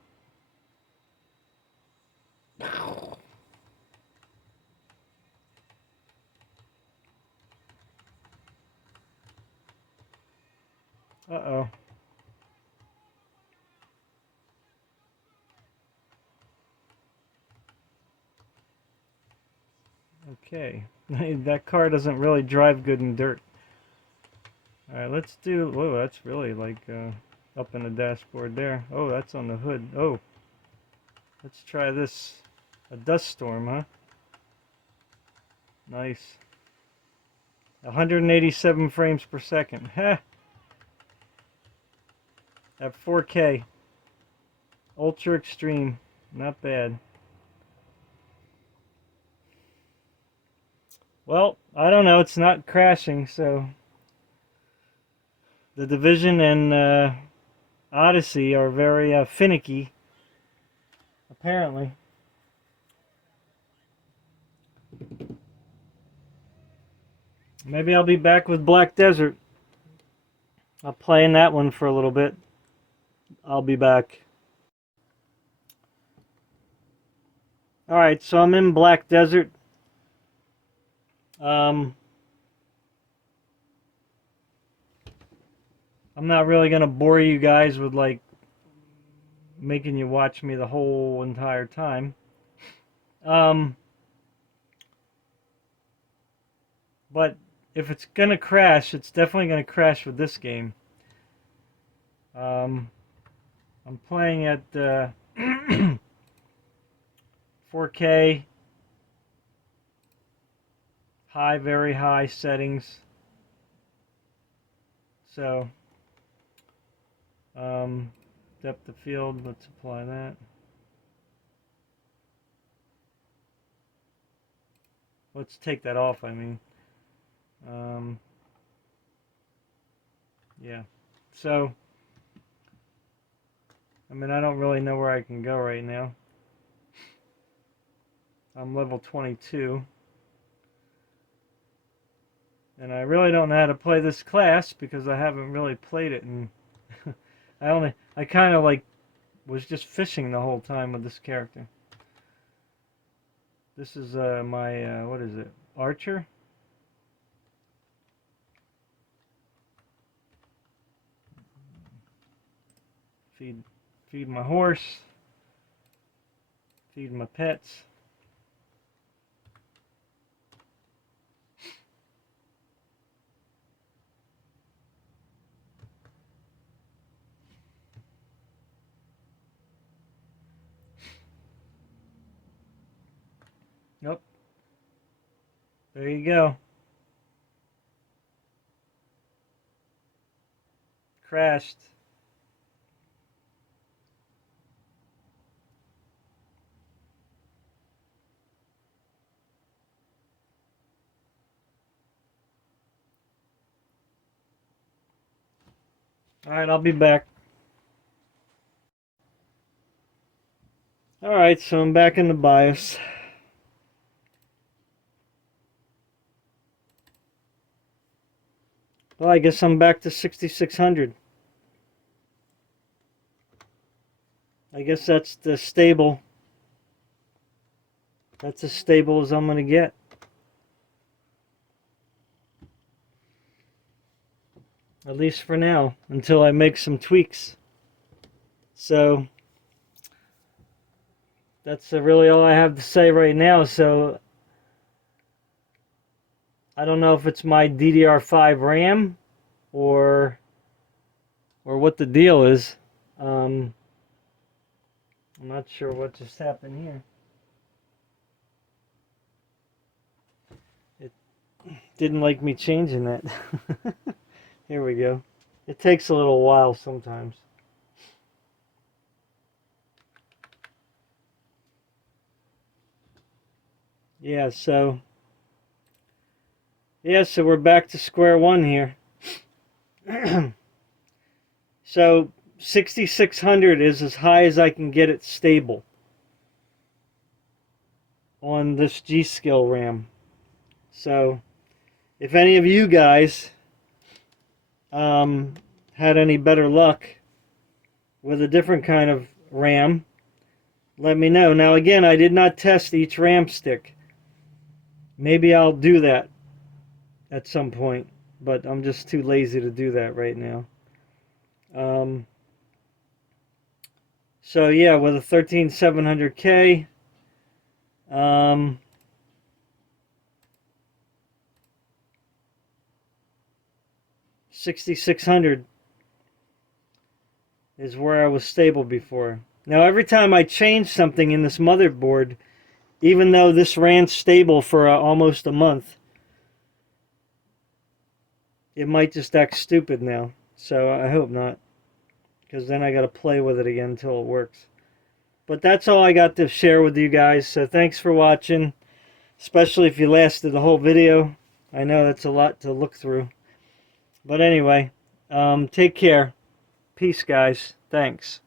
Uh-oh. Okay. That car doesn't really drive good in dirt. Alright, let's do... Whoa, that's really like up in the dashboard there. Oh, that's on the hood. Oh. Let's try this. A dust storm, huh? Nice. 187 frames per second. Heh. At 4K. Ultra extreme. Not bad. Well, I don't know. It's not crashing, so... The Division and Odysee are very finicky. Apparently. Maybe I'll be back with Black Desert. I'll play in that one for a little bit. I'll be back. Alright, so I'm in Black Desert. I'm not really going to bore you guys with like making you watch me the whole entire time. But if it's going to crash, it's definitely going to crash with this game. I'm playing at 4K, high, very high settings. So, depth of field, let's apply that. Let's take that off, I mean. Yeah. So, I mean, I don't really know where I can go right now. I'm level 22. And I really don't know how to play this class because I haven't really played it, and I kind of like was just fishing the whole time with this character. This is my what is it? Archer? Feed my horse. Feed my pets. There you go. Crashed. Alright, I'll be back. Alright, so I'm back in the BIOS. Well, I guess I'm back to 6600. I guess that's the stable. That's as stable as I'm going to get. At least for now, until I make some tweaks. So, that's really all I have to say right now. So, I don't know if it's my DDR5 RAM or what the deal is. I'm not sure what just happened here. It didn't like me changing that. Here we go. It takes a little while sometimes. Yeah, so we're back to square one here. So 6600 is as high as I can get it stable on this G-Skill RAM. So if any of you guys had any better luck with a different kind of RAM, let me know. Now again, I did not test each RAM stick. Maybe I'll do that at some point, but I'm just too lazy to do that right now. So yeah, with a 13700K, 6600 is where I was stable before. Now every time I change something in this motherboard, even though this ran stable for almost a month, it might just act stupid now. So I hope not, because then I got to play with it again until it works. But that's all I got to share with you guys. So thanks for watching, especially if you lasted the whole video. I know that's a lot to look through. But anyway, take care. Peace, guys. Thanks.